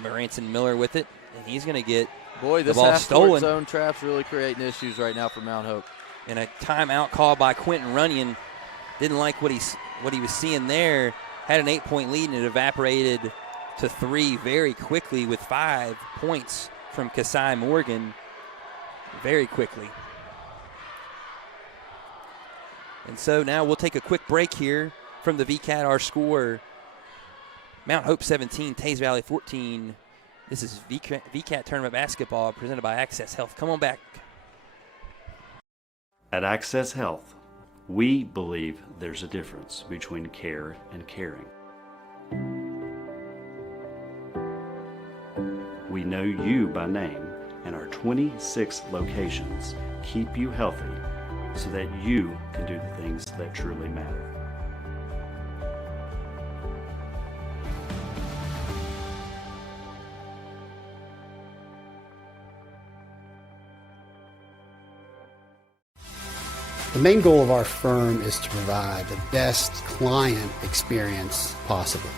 Branson Miller with it, and he's going to get the ball stolen. Zone trap's really creating issues right now for Mount Hope. And a timeout call by Quentin Runyon. Didn't like what he was seeing there. Had an 8-point lead, and it evaporated to 3 very quickly with 5 points from Kasai Morgan very quickly. And so now we'll take a quick break here from the Wvcat. Our score, Mount Hope 17, Teays Valley 14. This is Wvcat Tournament Basketball presented by Access Health. Come on back. At Access Health, we believe there's a difference between care and caring. We know you by name, and our 26 locations keep you healthy so that you can do the things that truly matter. The main goal of our firm is to provide the best client experience possible.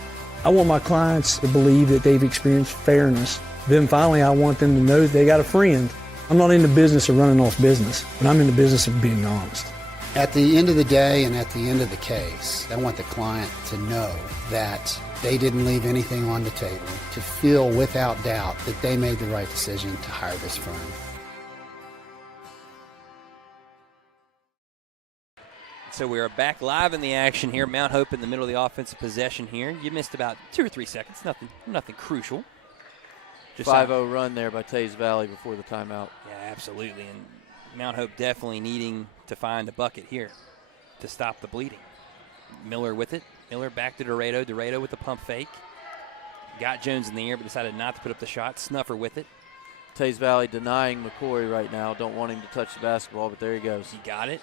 I want my clients to believe that they've experienced fairness. Then finally, I want them to know that they got a friend. I'm not in the business of running off business, but I'm in the business of being honest. At the end of the day and at the end of the case, I want the client to know that they didn't leave anything on the table, to feel without doubt that they made the right decision to hire this firm. So we are back live in the action here. Mount Hope in the middle of the offensive possession here. You missed about 2 or 3 seconds. Nothing crucial. Just 5-0 run there by Teays Valley before the timeout. Yeah, absolutely. And Mount Hope definitely needing to find a bucket here to stop the bleeding. Miller with it. Miller back to Dorado. Dorado with the pump fake. Got Jones in the air, but decided not to put up the shot. Snuffer with it. Teays Valley denying McCoy right now. Don't want him to touch the basketball, but there he goes. He got it.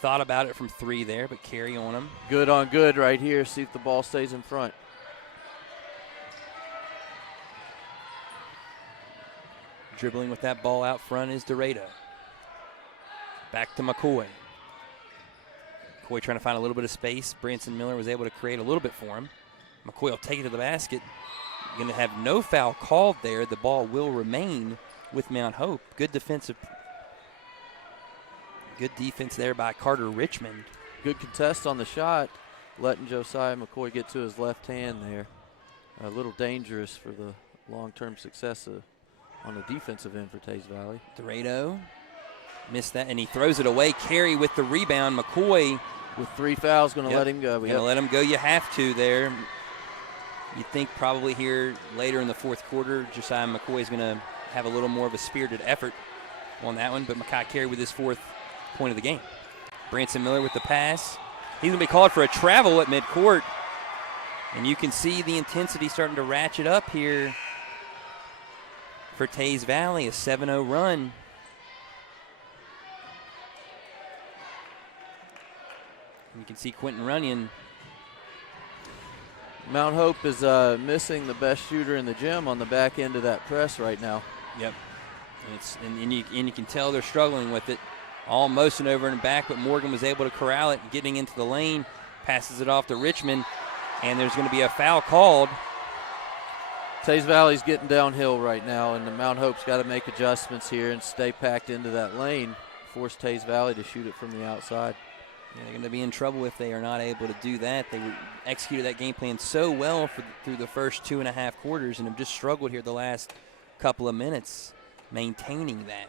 Thought about it from 3 there, but Carey on him. Good on good right here. See if the ball stays in front. Dribbling with that ball out front is Dorado. Back to McCoy. McCoy trying to find a little bit of space. Branson Miller was able to create a little bit for him. McCoy will take it to the basket. Going to have no foul called there. The ball will remain with Mount Hope. Good defense there by Carter Richmond. Good contest on the shot, letting Josiah McCoy get to his left hand there. A little dangerous for the long-term success on the defensive end for Teays Valley. Dorado missed that, and he throws it away. Carey with the rebound. McCoy with 3 fouls, going to let him go. Going to let him go. You have to there. You think probably here later in the fourth quarter, Josiah McCoy is going to have a little more of a spirited effort on that one, but Makai Carey with his 4th point of the game. Branson Miller with the pass. He's going to be called for a travel at midcourt, and you can see the intensity starting to ratchet up here for Teays Valley, a 7-0 run. And you can see Quentin Runyon. Mount Hope is missing the best shooter in the gym on the back end of that press right now. Yep. And you can tell they're struggling with it. Almost an over and back, but Morgan was able to corral it, getting into the lane, passes it off to Richmond, and there's going to be a foul called. Teays Valley's getting downhill right now, and the Mount Hope's got to make adjustments here and stay packed into that lane, force Teays Valley to shoot it from the outside. Yeah, they're going to be in trouble if they are not able to do that. They executed that game plan so well through the first 2.5 quarters and have just struggled here the last couple of minutes maintaining that.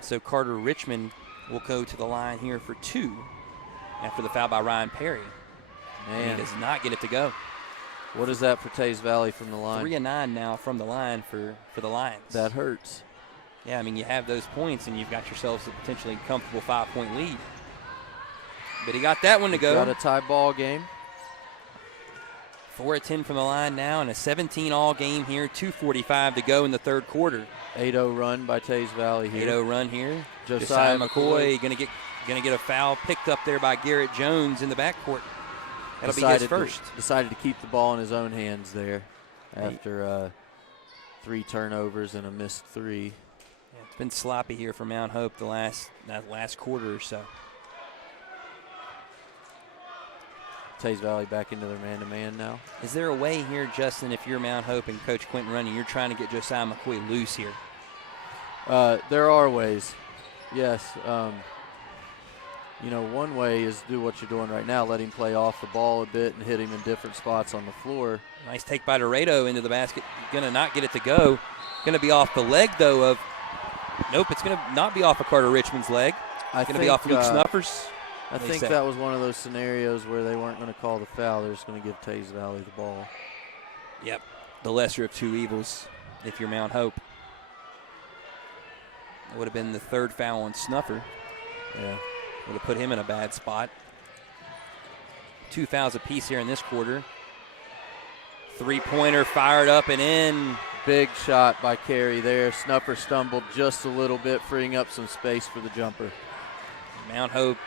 So Carter Richmond will go to the line here for 2 after the foul by Ryan Perry. Man. He does not get it to go. What is that for Teays Valley from the line? 3 of 9 now from the line for the Lions. That hurts. Yeah, I mean, you have those points, and you've got yourselves a potentially comfortable 5-point lead. But he got that one to go. Got a tie ball game. 4 of 10 from the line now, and a 17-all game here. 2:45 to go in the third quarter. 8-0 run by Teays Valley here. 8-0 run here. Josiah McCoy going to get a foul picked up there by Garrett Jones in the backcourt. That'll be his first. Decided to keep the ball in his own hands there after 3 turnovers and a missed 3. Yeah, it's been sloppy here for Mount Hope the last quarter or so. Teays Valley back into their man-to-man now. Is there a way here, Justin, if you're Mount Hope and Coach Quentin Runyon, you're trying to get Josiah McCoy loose here? There are ways, yes. One way is do what you're doing right now, let him play off the ball a bit and hit him in different spots on the floor. Nice take by Dorado into the basket. Going to not get it to go. Going to be off the leg, though, of – nope, it's going to not be off of Carter Richmond's leg. It's going to be off Luke Snuffers. I think that was one of those scenarios where they weren't going to call the foul. They're just going to give Teays Valley the ball. Yep, the lesser of 2 evils if you're Mount Hope. It would have been the 3rd foul on Snuffer. Yeah. Would have put him in a bad spot. 2 fouls apiece here in this quarter. 3-pointer fired up and in. Big shot by Carey there. Snuffer stumbled just a little bit, freeing up some space for the jumper. Mount Hope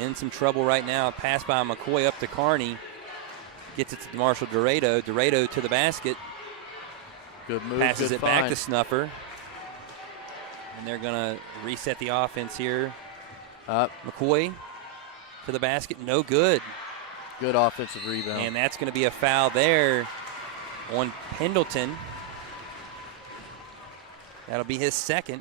in some trouble right now. Pass by McCoy up to Carney. Gets it to Marshall Dorado. Dorado to the basket. Good move. Passes good it find. back to Snuffer. And they're going to reset the offense here. McCoy to the basket. No good. Good offensive rebound. And that's going to be a foul there on Pendleton. That'll be his 2nd.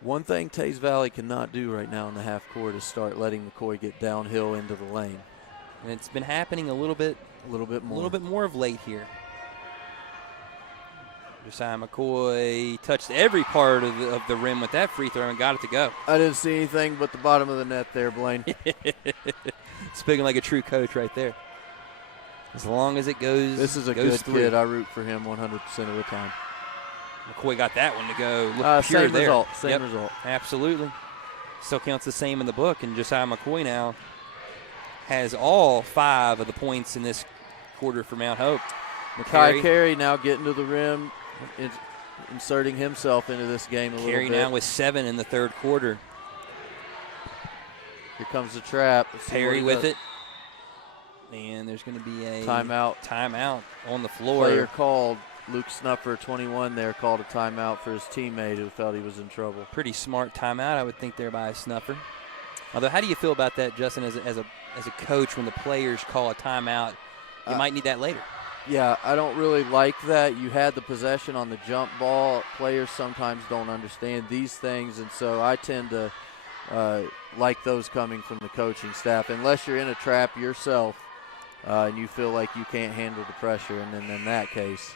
One thing Teays Valley cannot do right now in the half court is start letting McCoy get downhill into the lane. And it's been happening a little bit more of late here. Josiah McCoy touched every part of the rim with that free throw and got it to go. I didn't see anything but the bottom of the net there, Blaine. Speaking like a true coach right there. As long as it goes, this is a good kid. I root for him 100% of the time. McCoy got that one to go. Look pure same there. result. Same result. Absolutely. Still counts the same in the book, and Josiah McCoy now has all 5 of the points in this quarter for Mount Hope. Makai Carey now getting to the rim, inserting himself into this game a little bit. Carey now with 7 in the third quarter. Here comes the trap. Perry with it. And there's going to be a timeout on the floor. Player called. Luke Snuffer, 21 there, called a timeout for his teammate who felt he was in trouble. Pretty smart timeout, I would think, there by Snuffer. Although, how do you feel about that, Justin, as a coach, when the players call a timeout? You might need that later. Yeah, I don't really like that. You had the possession on the jump ball. Players sometimes don't understand these things, and so I tend to like those coming from the coaching staff, unless you're in a trap yourself and you feel like you can't handle the pressure, and then in that case,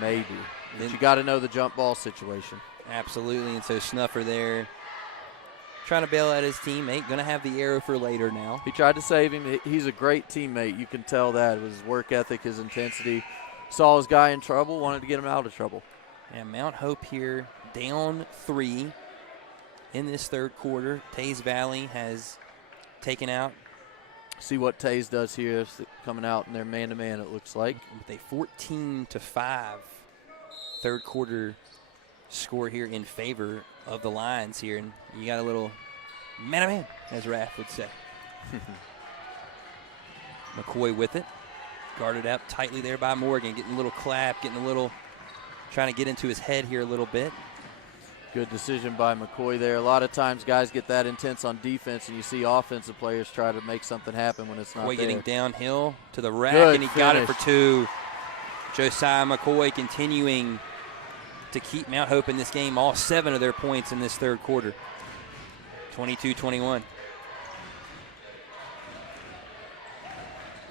maybe. But you got to know the jump ball situation. Absolutely, and so Snuffer there trying to bail out his teammate. Going to have the arrow for later now. He tried to save him. He's a great teammate. You can tell that. It was his work ethic, his intensity. Saw his guy in trouble, wanted to get him out of trouble. And Mount Hope here down 3 in this third quarter. Teays Valley has taken out. See what Teays does here. Coming out in their man-to-man, it looks like. With a 14-5 third quarter score here in favor of the Lions here. And you got a little man-to-man, as Raph would say. McCoy with it. Guarded up tightly there by Morgan. Getting a little clap, trying to get into his head here a little bit. Good decision by McCoy there. A lot of times guys get that intense on defense, and you see offensive players try to make something happen when it's not McCoy there. getting downhill to the rack, Good and he finish. got it for 2. Josiah McCoy continuing to keep Mount Hope in this game, all 7 of their points in this third quarter. 22-21.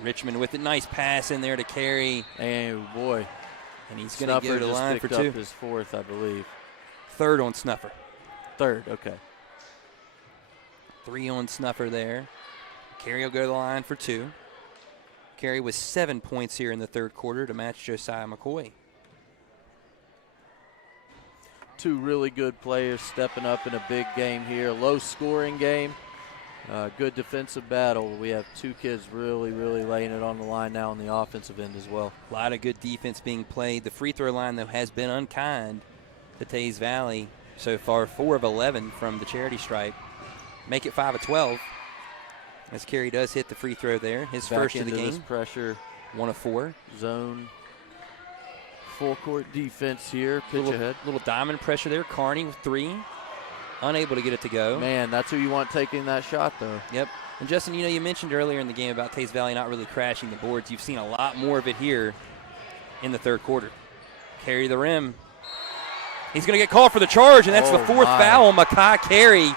Richmond with a nice pass in there to carry. And boy. And he's going to get to the line for 2. Up his 4th, I believe. 3rd on Snuffer. 3rd, okay. 3 on Snuffer there. Carey will go to the line for 2. Carey with 7 points here in the third quarter to match Josiah McCoy. 2 really good players stepping up in a big game here. Low-scoring game. Good defensive battle. We have 2 kids really, really laying it on the line now on the offensive end as well. A lot of good defense being played. The free throw line, though, has been unkind to Teays Valley so far. 4 of 11 from the charity stripe. Make it 5 of 12. As Carey does hit the free throw there. His Back first of the into game. this pressure. 1 of 4. Zone. Full court defense here. Pitch ahead. Little diamond pressure there. Carney with 3. Unable to get it to go. Man, that's who you want taking that shot, though. Yep. And, Justin, you mentioned earlier in the game about Teays Valley not really crashing the boards. You've seen a lot more of it here in the third quarter. Carey the rim. He's going to get called for the charge, and that's the 4th foul on Makai Carey.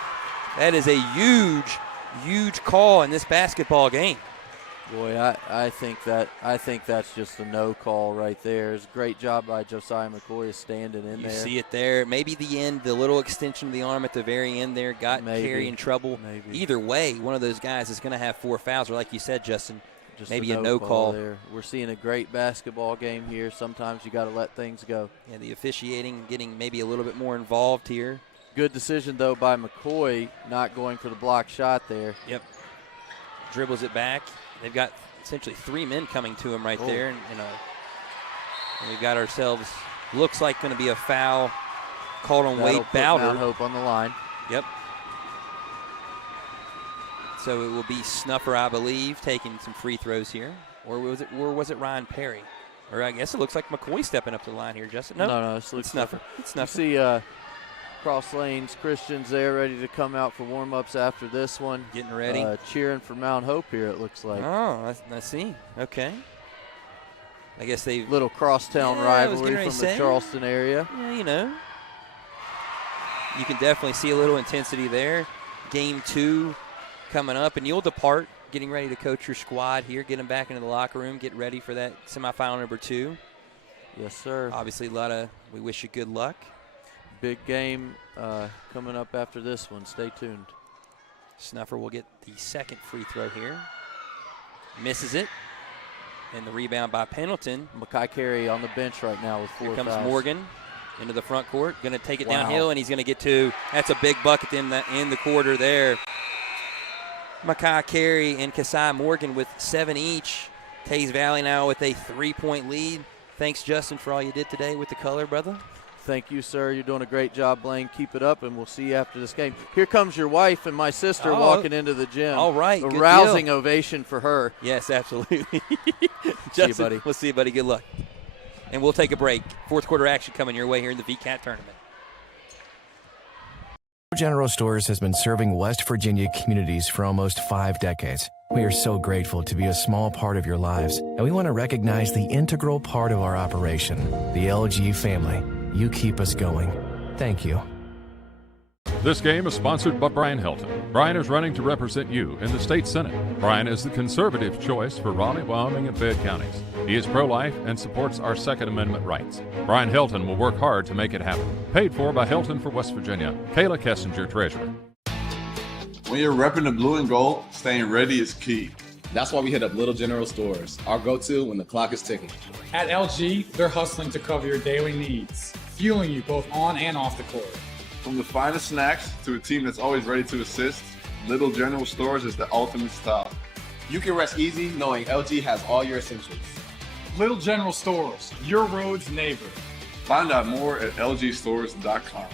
That is a huge, huge call in this basketball game. Boy, I think that's just a no call right there. It's a great job by Josiah McCoy standing in there. You see it there. Maybe the end, the little extension of the arm at the very end there got Carey in trouble. Maybe. Either way, one of those guys is going to have 4 fouls, or like you said, Justin, just maybe a no call there. We're seeing a great basketball game here. Sometimes you got to let things go. Yeah, the officiating getting maybe a little bit more involved here. Good decision, though, by McCoy, not going for the block shot there. Yep. Dribbles it back. They've got essentially 3 men coming to him right there. And we've got ourselves, looks like going to be a foul called on Wade Bowder. Mount Hope on the line. Yep. So it will be Snuffer, I believe, taking some free throws here. Or was it Ryan Perry? Or I guess it looks like McCoy stepping up to the line here, Justin. No, it's Snuffer. It's Snuffer. You see Cross Lanes Christians there ready to come out for warm-ups after this one. Getting ready. Cheering for Mount Hope here, it looks like. Oh, I see. Okay. I guess they little crosstown rivalry from the Charleston area. Yeah, you can definitely see a little intensity there. Game 2 coming up, and you'll depart, getting ready to coach your squad here, get them back into the locker room, get ready for that semifinal number 2. Yes, sir. Obviously, we wish you good luck. Big game coming up after this one. Stay tuned. Snuffer will get the second free throw here. Misses it. And the rebound by Pendleton. Makai Carey on the bench right now with 4 Here comes fouls. Morgan into the front court. Going to take it downhill, and he's going to get 2. That's a big bucket in the quarter there. Makai Carey and Kasai Morgan with 7 each. Teays Valley now with a 3-point lead. Thanks, Justin, for all you did today with the color, brother. Thank you, sir. You're doing a great job, Blaine. Keep it up, and we'll see you after this game. Here comes your wife and my sister walking into the gym. All right. A rousing ovation for her. Yes, absolutely. Justin, see you, buddy. We'll see you, buddy. Good luck. And we'll take a break. Fourth quarter action coming your way here in the Wvcat tournament. General Stores has been serving West Virginia communities for almost 5 decades. We are so grateful to be a small part of your lives, and we want to recognize the integral part of our operation, the LG family. You keep us going. Thank you. This game is sponsored by Brian Helton. Brian is running to represent you in the state senate. Brian is the conservative choice for Raleigh, Wyoming, and Fayette counties. He is pro-life and supports our Second Amendment rights. Brian Helton will work hard to make it happen. Paid for by Helton for West Virginia. Kayla Kessinger, Treasurer. When you're repping the blue and gold, staying ready is key. That's why we hit up Little General Stores, our go-to when the clock is ticking. At LG, they're hustling to cover your daily needs, fueling you both on and off the court. From the finest snacks to a team that's always ready to assist, Little General Stores is the ultimate style. You can rest easy knowing LG has all your essentials. Little General Stores, your road's neighbor. Find out more at lgstores.com.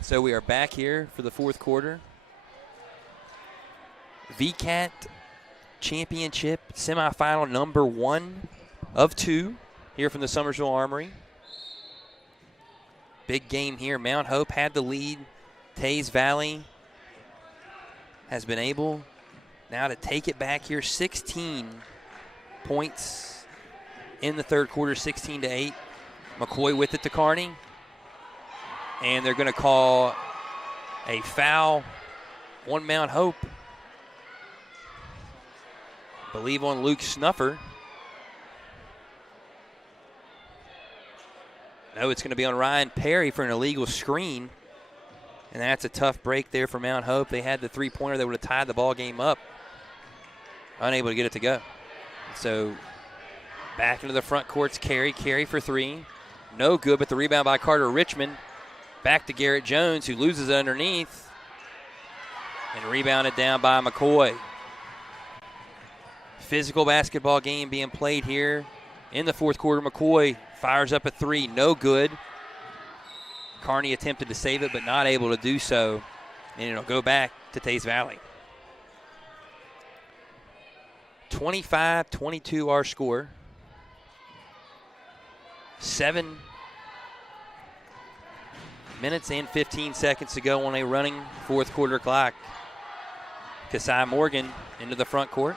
So we are back here for the fourth quarter. Wvcat Championship semifinal number 1 of 2 here from the Summersville Armory. Big game here. Mount Hope had the lead. Teays Valley has been able now to take it back here. 16 points in the third quarter, 16-8. McCoy with it to Kearney. And they're going to call a foul on Mount Hope. I believe on Luke Snuffer. No, it's going to be on Ryan Perry for an illegal screen. And that's a tough break there for Mount Hope. They had the three-pointer that would have tied the ball game up. Unable to get it to go. So back into the front court's Carey. Carey for 3. No good, but the rebound by Carter Richmond. Back to Garrett Jones, who loses it underneath. And rebounded down by McCoy. Physical basketball game being played here in the fourth quarter. McCoy fires up a 3, no good. Kearney attempted to save it, but not able to do so. And it'll go back to Teays Valley. 25-22 our score. 7 minutes and 15 seconds to go on a running fourth quarter clock. Kasai Morgan into the front court.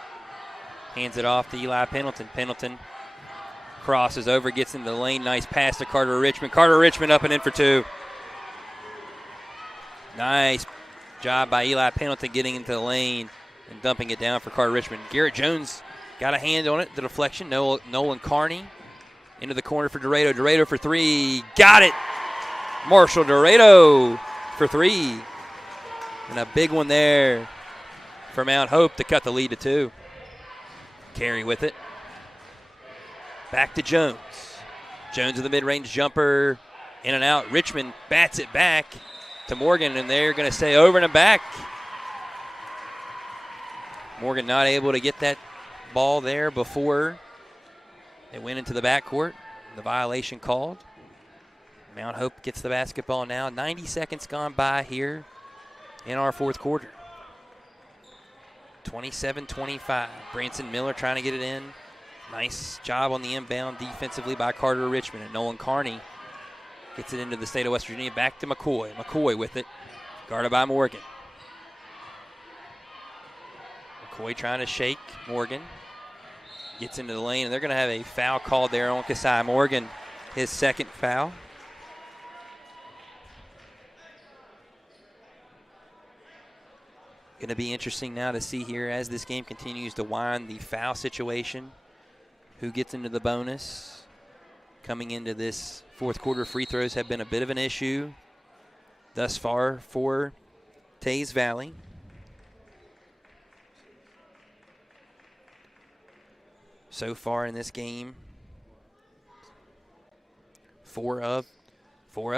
Hands it off to Eli Pendleton. Pendleton crosses over, gets into the lane. Nice pass to Carter Richmond. Carter Richmond up and in for 2. Nice job by Eli Pendleton getting into the lane and dumping it down for Carter Richmond. Garrett Jones got a hand on it. The deflection. Nolan Kearney into the corner for Dorado. Dorado for 3. Got it. Marshall Dorado for 3. And a big one there for Mount Hope to cut the lead to 2. Carey with it. Back to Jones. Jones with the mid-range jumper. In and out. Richmond bats it back to Morgan, and they're going to say over and back. Morgan not able to get that ball there before it went into the backcourt. The violation called. Mount Hope gets the basketball now. 90 seconds gone by here in our fourth quarter. 27-25. Branson Miller trying to get it in. Nice job on the inbound defensively by Carter Richmond. And Nolan Kearney gets it into the state of West Virginia. Back to McCoy. McCoy with it. Guarded by Morgan. McCoy trying to shake Morgan. Gets into the lane, and they're going to have a foul called there on Kasai Morgan. His second foul. Going to be interesting now to see here as this game continues to wind, the foul situation. Who gets into the bonus? Coming into this fourth quarter, free throws have been a bit of an issue thus far for Teays Valley. So far in this game, 4 of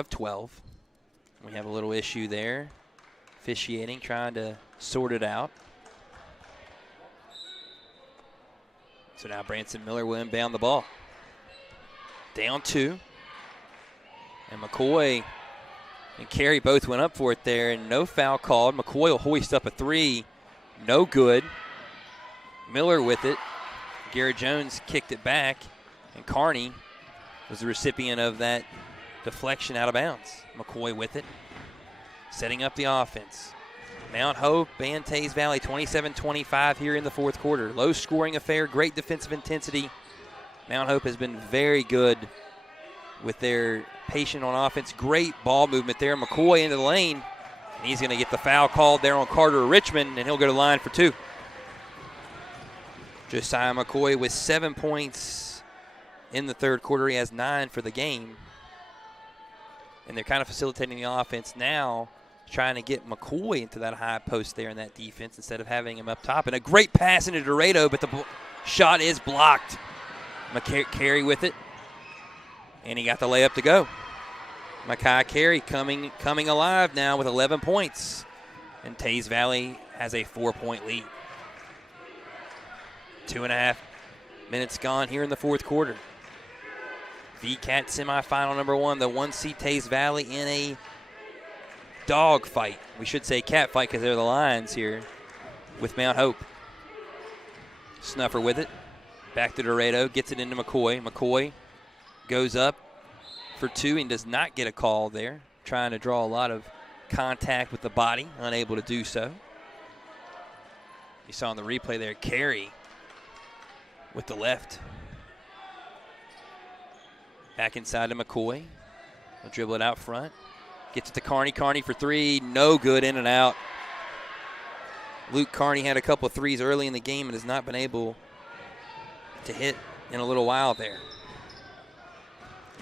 12. We have a little issue there. Officiating, trying to sort it out. So now Branson Miller will inbound the ball. Down 2. And McCoy and Carey both went up for it there, and no foul called. McCoy will hoist up a 3. No good. Miller with it. Garrett Jones kicked it back, and Kearney was the recipient of that deflection out of bounds. McCoy with it, setting up the offense. Mount Hope and Teays Valley 27-25 here in the fourth quarter. Low scoring affair, great defensive intensity. Mount Hope has been very good with their patient on offense. Great ball movement there. McCoy into the lane, and he's going to get the foul called there on Carter Richmond, and he'll go to the line for 2. Josiah McCoy with 7 points in the third quarter. He has 9 for the game. And they're kind of facilitating the offense now, trying to get McCoy into that high post there in that defense instead of having him up top. And a great pass into Dorado, but the shot is blocked. Carey with it, and he got the layup to go. Makai Carey coming alive now with 11 points, and Teays Valley has a 4-point lead. 2.5 minutes gone here in the fourth quarter. Wvcat semifinal number 1, the 1-seed Teays Valley in a dog fight. We should say cat fight because they're the Lions here with Mount Hope. Snuffer with it. Back to Dorado, gets it into McCoy. McCoy goes up for 2 and does not get a call there. Trying to draw a lot of contact with the body, unable to do so. You saw in the replay there, Carey with the left. Back inside to McCoy. He'll dribble it out front. Gets it to Carney. Carney for 3. No good, in and out. Luke Carney had a couple of threes early in the game and has not been able to hit in a little while there.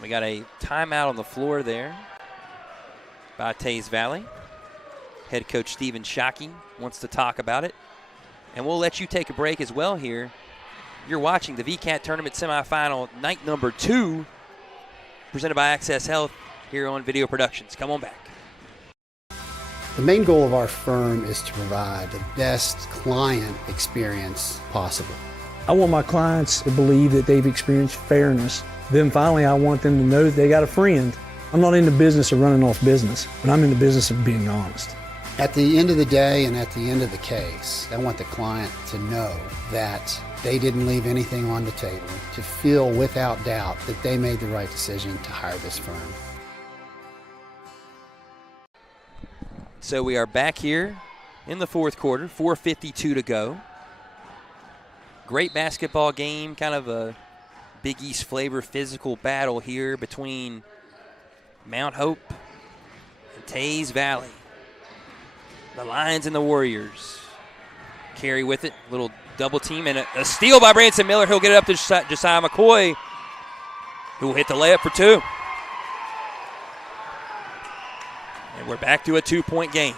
We got a timeout on the floor there by Teays Valley. Head coach Stephen Shockey wants to talk about it. And we'll let you take a break as well here. You're watching the Wvcat Tournament Semifinal, night number 2, presented by Access Health here on Video Productions. Come on back. The main goal of our firm is to provide the best client experience possible. I want my clients to believe that they've experienced fairness. Then finally, I want them to know that they got a friend. I'm not in the business of running off business, but I'm in the business of being honest. At the end of the day and at the end of the case, I want the client to know that they didn't leave anything on the table, to feel without doubt that they made the right decision to hire this firm. So we are back here in the fourth quarter, 4:52 to go. Great basketball game, kind of a Big East flavor physical battle here between Mount Hope and Teays Valley. The Lions and the Warriors. Carey with it, little double team, and a steal by Branson Miller. He'll get it up to Josiah McCoy, who will hit the layup for 2. And we're back to a 2-point game.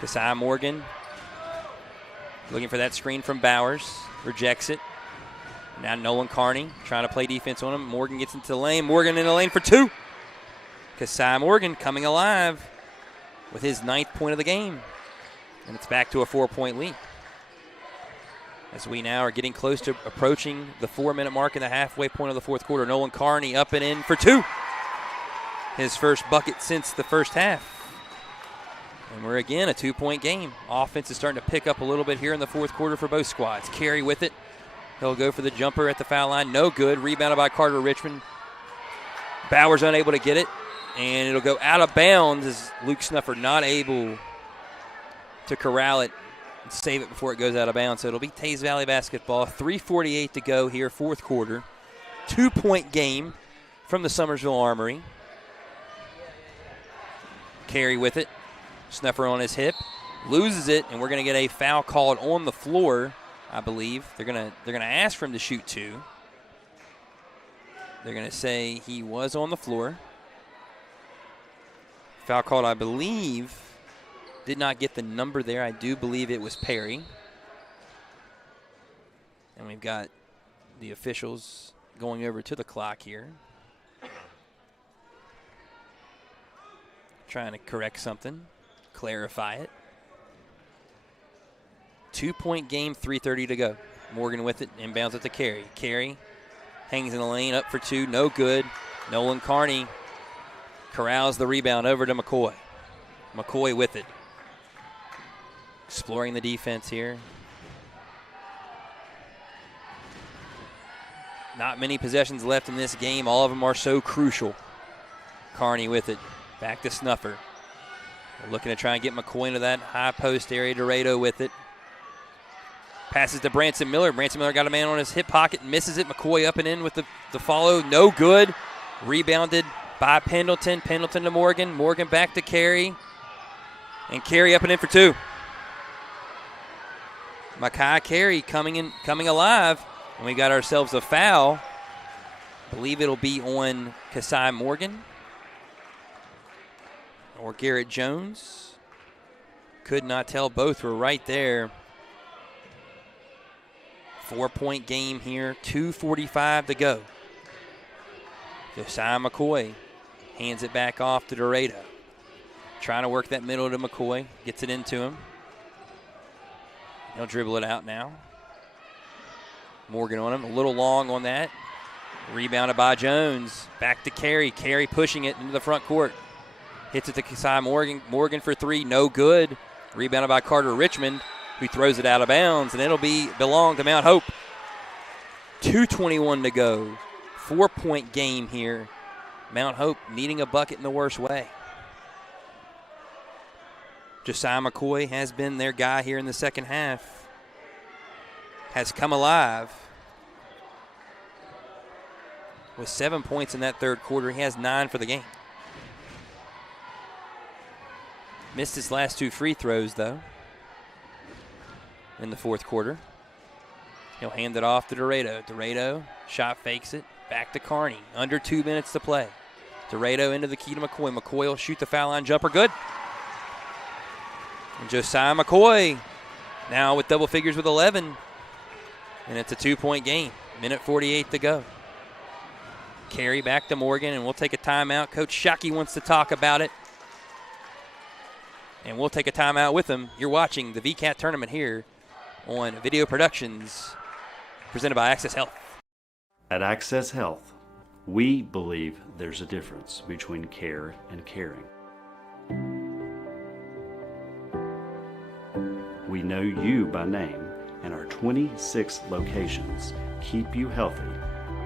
Josiah Morgan looking for that screen from Bowers, rejects it. Now Nolan Carney trying to play defense on him. Morgan gets into the lane. Morgan in the lane for 2. Josiah Morgan coming alive with his 9th point of the game. And it's back to a 4-point lead. As we now are getting close to approaching the 4-minute mark in the halfway point of the fourth quarter. Nolan Carney up and in for 2. His first bucket since the first half. And we're again a 2-point game. Offense is starting to pick up a little bit here in the fourth quarter for both squads. Carey with it. He'll go for the jumper at the foul line. No good. Rebounded by Carter Richmond. Bowers unable to get it. And it'll go out of bounds as Luke Snuffer not able to corral it and save it before it goes out of bounds. So it'll be Teays Valley basketball. 3:48 to go here, fourth quarter. 2-point game from the Summersville Armory. Carey with it. Snuffer on his hip. Loses it, and we're going to get a foul called on the floor, I believe. They're gonna ask for him to shoot 2. They're going to say he was on the floor. Foul called, I believe, did not get the number there. I do believe it was Perry. And we've got the officials going over to the clock here. Trying to correct something, clarify it. 2-point game, 3:30 to go. Morgan with it, inbounds it to Carey. Carey hangs in the lane, up for 2, no good. Nolan Carney corrals the rebound over to McCoy. McCoy with it. Exploring the defense here. Not many possessions left in this game. All of them are so crucial. Carney with it. Back to Snuffer. They're looking to try and get McCoy into that high post area. Dorado with it. Passes to Branson Miller. Branson Miller got a man on his hip pocket and misses it. McCoy up and in with the follow. No good. Rebounded by Pendleton. Pendleton to Morgan. Morgan back to Carey. And Carey up and in for two. Makai Carey coming alive. And we got ourselves a foul. I believe it'll be on Kasai Morgan or Garrett Jones. Could not tell. Both were right there. 4-point game here. 2:45 to go. Josiah McCoy hands it back off to Dorado. Trying to work that middle to McCoy. Gets it into him. He'll dribble it out now. Morgan on him. A little long on that. Rebounded by Jones. Back to Carey. Carey pushing it into the front court. Hits it to Kasai Morgan. Morgan for three. No good. Rebounded by Carter Richmond, who throws it out of bounds, and it'll belong to Mount Hope. 2:21 to go. 4-point game here. Mount Hope needing a bucket in the worst way. Josiah McCoy has been their guy here in the second half. Has come alive. With 7 points in that third quarter, he has 9 for the game. Missed his last 2 free throws, though, in the fourth quarter. He'll hand it off to Dorado. Dorado shot fakes it. Back to Carney. Under 2 minutes to play. Dorado into the key to McCoy. McCoy will shoot the foul line jumper. Good. And Josiah McCoy now with double figures with 11. And it's a 2-point game. Minute 48 to go. Carey back to Morgan, and we'll take a timeout. Coach Shockey wants to talk about it. And we'll take a timeout with him. You're watching the Wvcat tournament here on Video Productions, presented by Access Health. At Access Health, we believe there's a difference between care and caring. We know you by name, and our 26 locations keep you healthy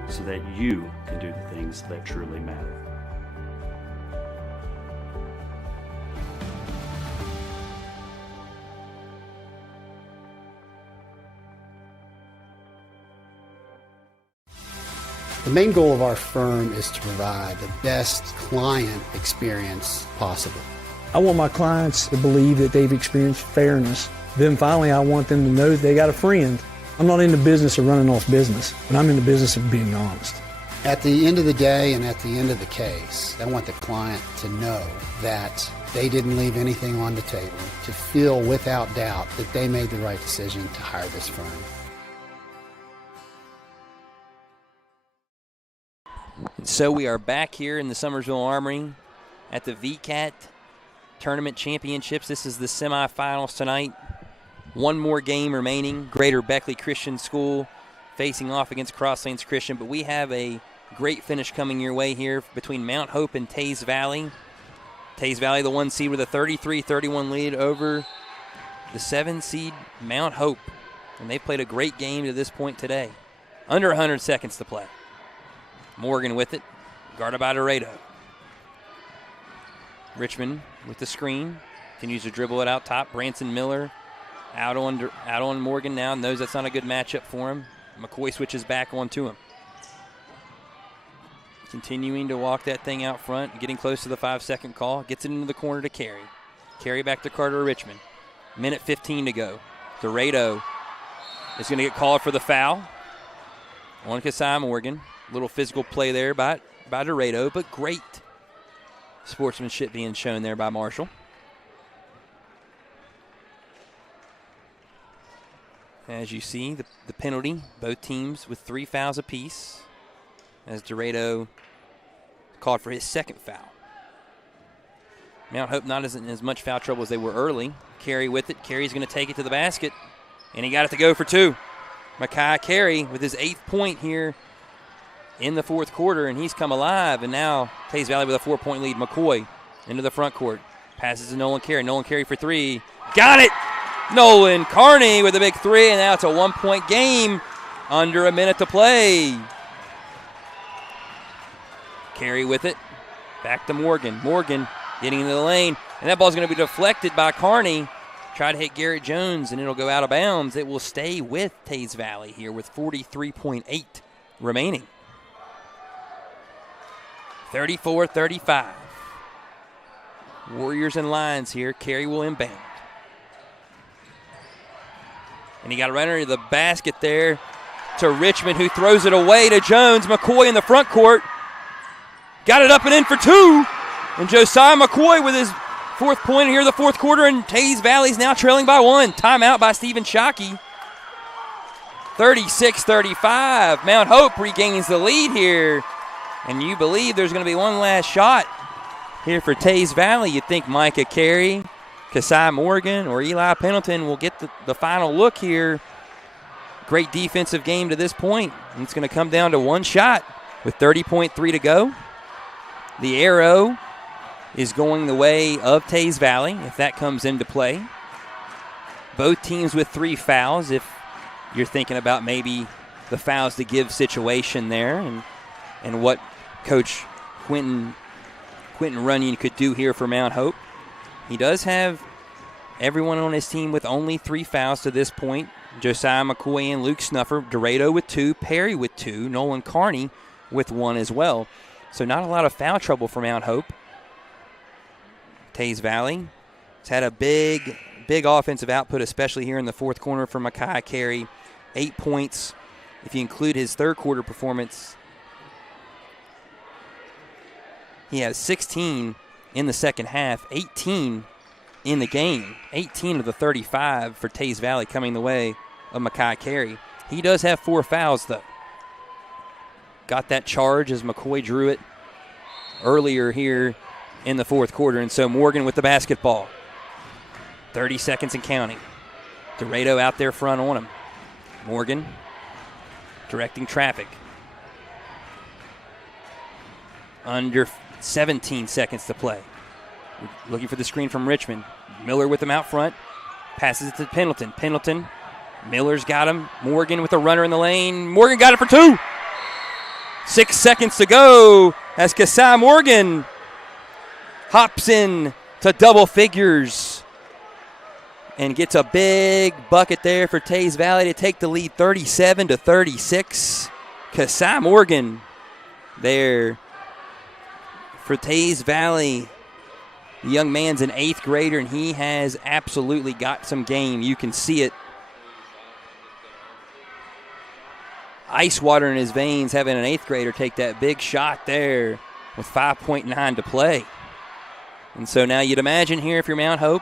so that you can do the things that truly matter. The main goal of our firm is to provide the best client experience possible. I want my clients to believe that they've experienced fairness. Then finally, I want them to know that they got a friend. I'm not in the business of running off business, but I'm in the business of being honest. At the end of the day and at the end of the case, I want the client to know that they didn't leave anything on the table, to feel without doubt that they made the right decision to hire this firm. And so we are back here in the Summersville Armory at the Wvcat Tournament Championships. This is the semifinals tonight. One more game remaining. Greater Beckley Christian School facing off against Cross Lanes Christian. But we have a great finish coming your way here between Mount Hope and Teays Valley. Teays Valley, the 1 seed, with a 33-31 lead over the 7 seed Mount Hope. And they've played a great game to this point today. Under 100 seconds to play. Morgan with it, guarded by Dorado. Richmond with the screen, continues to dribble it out top. Branson Miller out on Morgan now, knows that's not a good matchup for him. McCoy switches back onto him. Continuing to walk that thing out front, getting close to the 5-second call. Gets it into the corner to Carey. Carey back to Carter Richmond. Minute 15 to go. Dorado is going to get called for the foul on Kasai Morgan. Little physical play there by Dorado, but great sportsmanship being shown there by Marshall. As you see, the penalty, both teams with 3 fouls apiece, as Dorado called for his second foul. Mount Hope not in as much foul trouble as they were early. Carey with it. Carey's going to take it to the basket, and he got it to go for 2. Makai Carey with his 8th point here in the fourth quarter, and he's come alive. And now Teays Valley with a 4-point lead. McCoy into the front court. Passes to Nolan Carey. Nolan Carey for 3. Got it! Nolan Carney with a big 3, and now it's a 1-point game under a minute to play. Carey with it. Back to Morgan. Morgan getting into the lane. And that ball's going to be deflected by Kearney. Try to hit Garrett Jones, and it'll go out of bounds. It will stay with Teays Valley here with 43.8 remaining. 34-35. Warriors and Lions here. Carey will inbound. And he got it right under the basket there to Richmond, who throws it away to Jones. McCoy in the front court. Got it up and in for two. And Josiah McCoy with his 4th point here in the 4th quarter, and Teays Valley's now trailing by 1. Timeout by Stephen Shockey. 36-35. Mount Hope regains the lead here. And you believe there's going to be one last shot here for Teays Valley. You'd think Micah Carey, Kasai Morgan, or Eli Pendleton will get the final look here. Great defensive game to this point. And it's going to come down to one shot with 30.3 to go. The arrow is going the way of Teays Valley, if that comes into play. Both teams with 3 fouls, if you're thinking about maybe the fouls to give situation there and what Coach Quentin Runyon could do here for Mount Hope. He does have everyone on his team with only 3 fouls to this point. Josiah McCoy and Luke Snuffer, Dorado with 2, Perry with 2, Nolan Kearney with 1 as well. So not a lot of foul trouble for Mount Hope. Teays Valley has had a big offensive output, especially here in the 4th quarter for Micah Carey. 8 points. If you include his 3rd quarter performance, he has 16 in the second half, 18 in the game. 18 of the 35 for Teays Valley coming the way of Micah Carey. He does have 4 fouls, though. Got that charge as McCoy drew it earlier here in the 4th quarter. And so Morgan with the basketball. 30 seconds and counting. Dorado out there front on him. Morgan directing traffic. Under 17 seconds to play. Looking for the screen from Richmond. Miller with him out front. Passes it to Pendleton. Pendleton. Miller's got him. Morgan with a runner in the lane. Morgan got it for 2. 6 seconds to go as Kasai Morgan hops in to double figures and gets a big bucket there for Teays Valley to take the lead 37-36. Kasai Morgan there for Teays Valley. The young man's an 8th grader, and he has absolutely got some game. You can see it. Ice water in his veins, having an 8th grader take that big shot there with 5.9 to play. And so now you'd imagine here, if you're Mount Hope,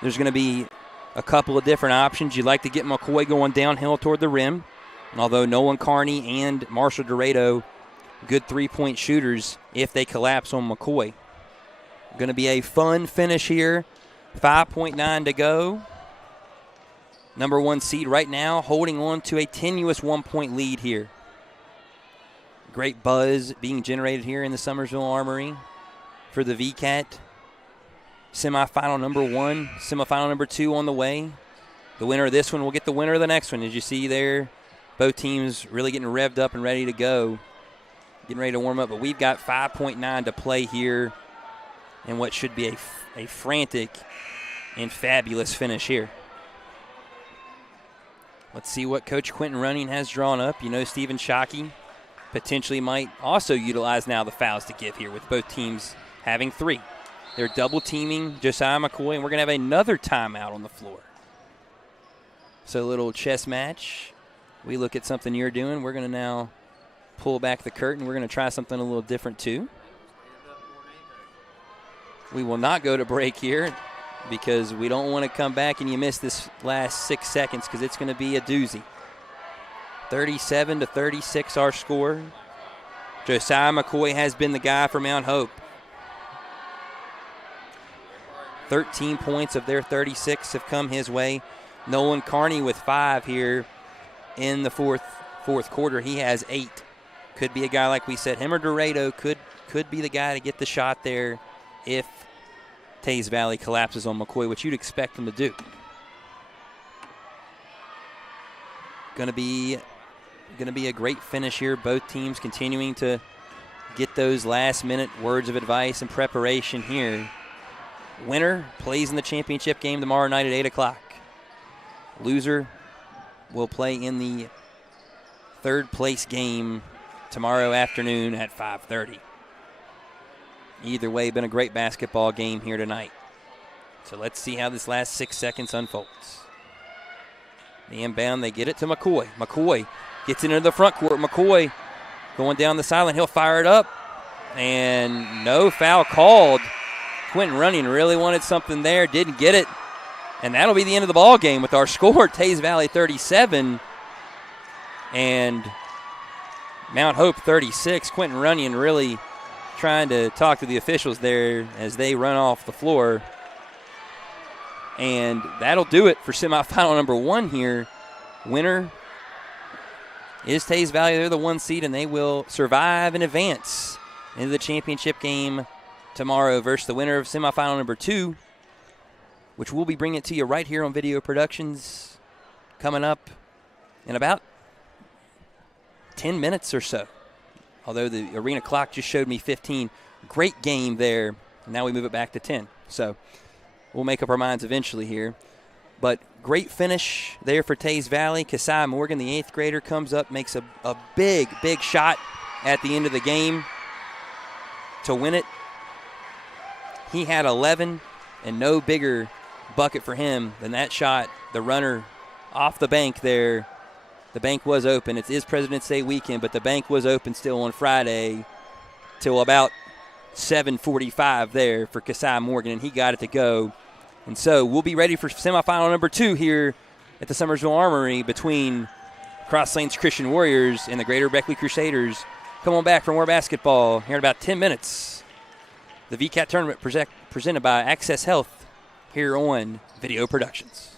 there's going to be a couple of different options. You'd like to get McCoy going downhill toward the rim. And although Nolan Kearney and Marshall Dorado, good 3-point shooters if they collapse on McCoy. Going to be a fun finish here. 5.9 to go. Number 1 seed right now holding on to a tenuous 1-point lead here. Great buzz being generated here in the Summersville Armory for the Wvcat. Semifinal number 1, semifinal number 2 on the way. The winner of this one will get the winner of the next one. As you see there, both teams really getting revved up and ready to go. Getting ready to warm up, but we've got 5.9 to play here in what should be a frantic and fabulous finish here. Let's see what Coach Quentin Running has drawn up. You know, Stephen Shockey potentially might also utilize now the fouls to give here with both teams having 3. They're double teaming Josiah McCoy, and we're going to have another timeout on the floor. So a little chess match. We look at something you're doing. We're going to now pull back the curtain. We're going to try something a little different too. We will not go to break here because we don't want to come back and you miss this last 6 seconds because it's going to be a doozy. 37-36 our score. Josiah McCoy has been the guy for Mount Hope. 13 points of their 36 have come his way. Nolan Kearney with 5 here in the fourth quarter. He has 8. Could be a guy, like we said, him or Dorado could be the guy to get the shot there if Teays Valley collapses on McCoy, which you'd expect them to do. Going to be a great finish here. Both teams continuing to get those last-minute words of advice and preparation here. Winner plays in the championship game tomorrow night at 8 o'clock. Loser will play in the third-place game tomorrow afternoon at 5:30. Either way, been a great basketball game here tonight. So let's see how this last 6 seconds unfolds. The inbound, they get it to McCoy. McCoy gets it into the front court. McCoy going down the sideline. He'll fire it up. And no foul called. Quentin Runyon really wanted something there. Didn't get it. And that'll be the end of the ball game with our score, Teays Valley 37 and Mount Hope 36. Quentin Runyon really trying to talk to the officials there as they run off the floor. And that'll do it for semifinal number 1 here. Winner is Teays Valley. They're the 1 seed, and they will survive and advance into the championship game tomorrow versus the winner of semifinal number 2, which we'll be bringing it to you right here on Video Productions coming up in about 10 minutes or so. Although the arena clock just showed me 15. Great game there. Now we move it back to 10. So we'll make up our minds eventually here. But great finish there for Teays Valley. Kasai Morgan, the 8th grader, comes up, makes a big, big shot at the end of the game to win it. He had 11, and no bigger bucket for him than that shot. The runner off the bank there. The bank was open. It is President's Day weekend, but the bank was open still on Friday till about 7:45 there for Kasai Morgan, and he got it to go. And so we'll be ready for semifinal number 2 here at the Summersville Armory between Cross Lanes Christian Warriors and the Greater Beckley Crusaders. Come on back for more basketball here in about 10 minutes. The Wvcat tournament presented by Access Health here on Video Productions.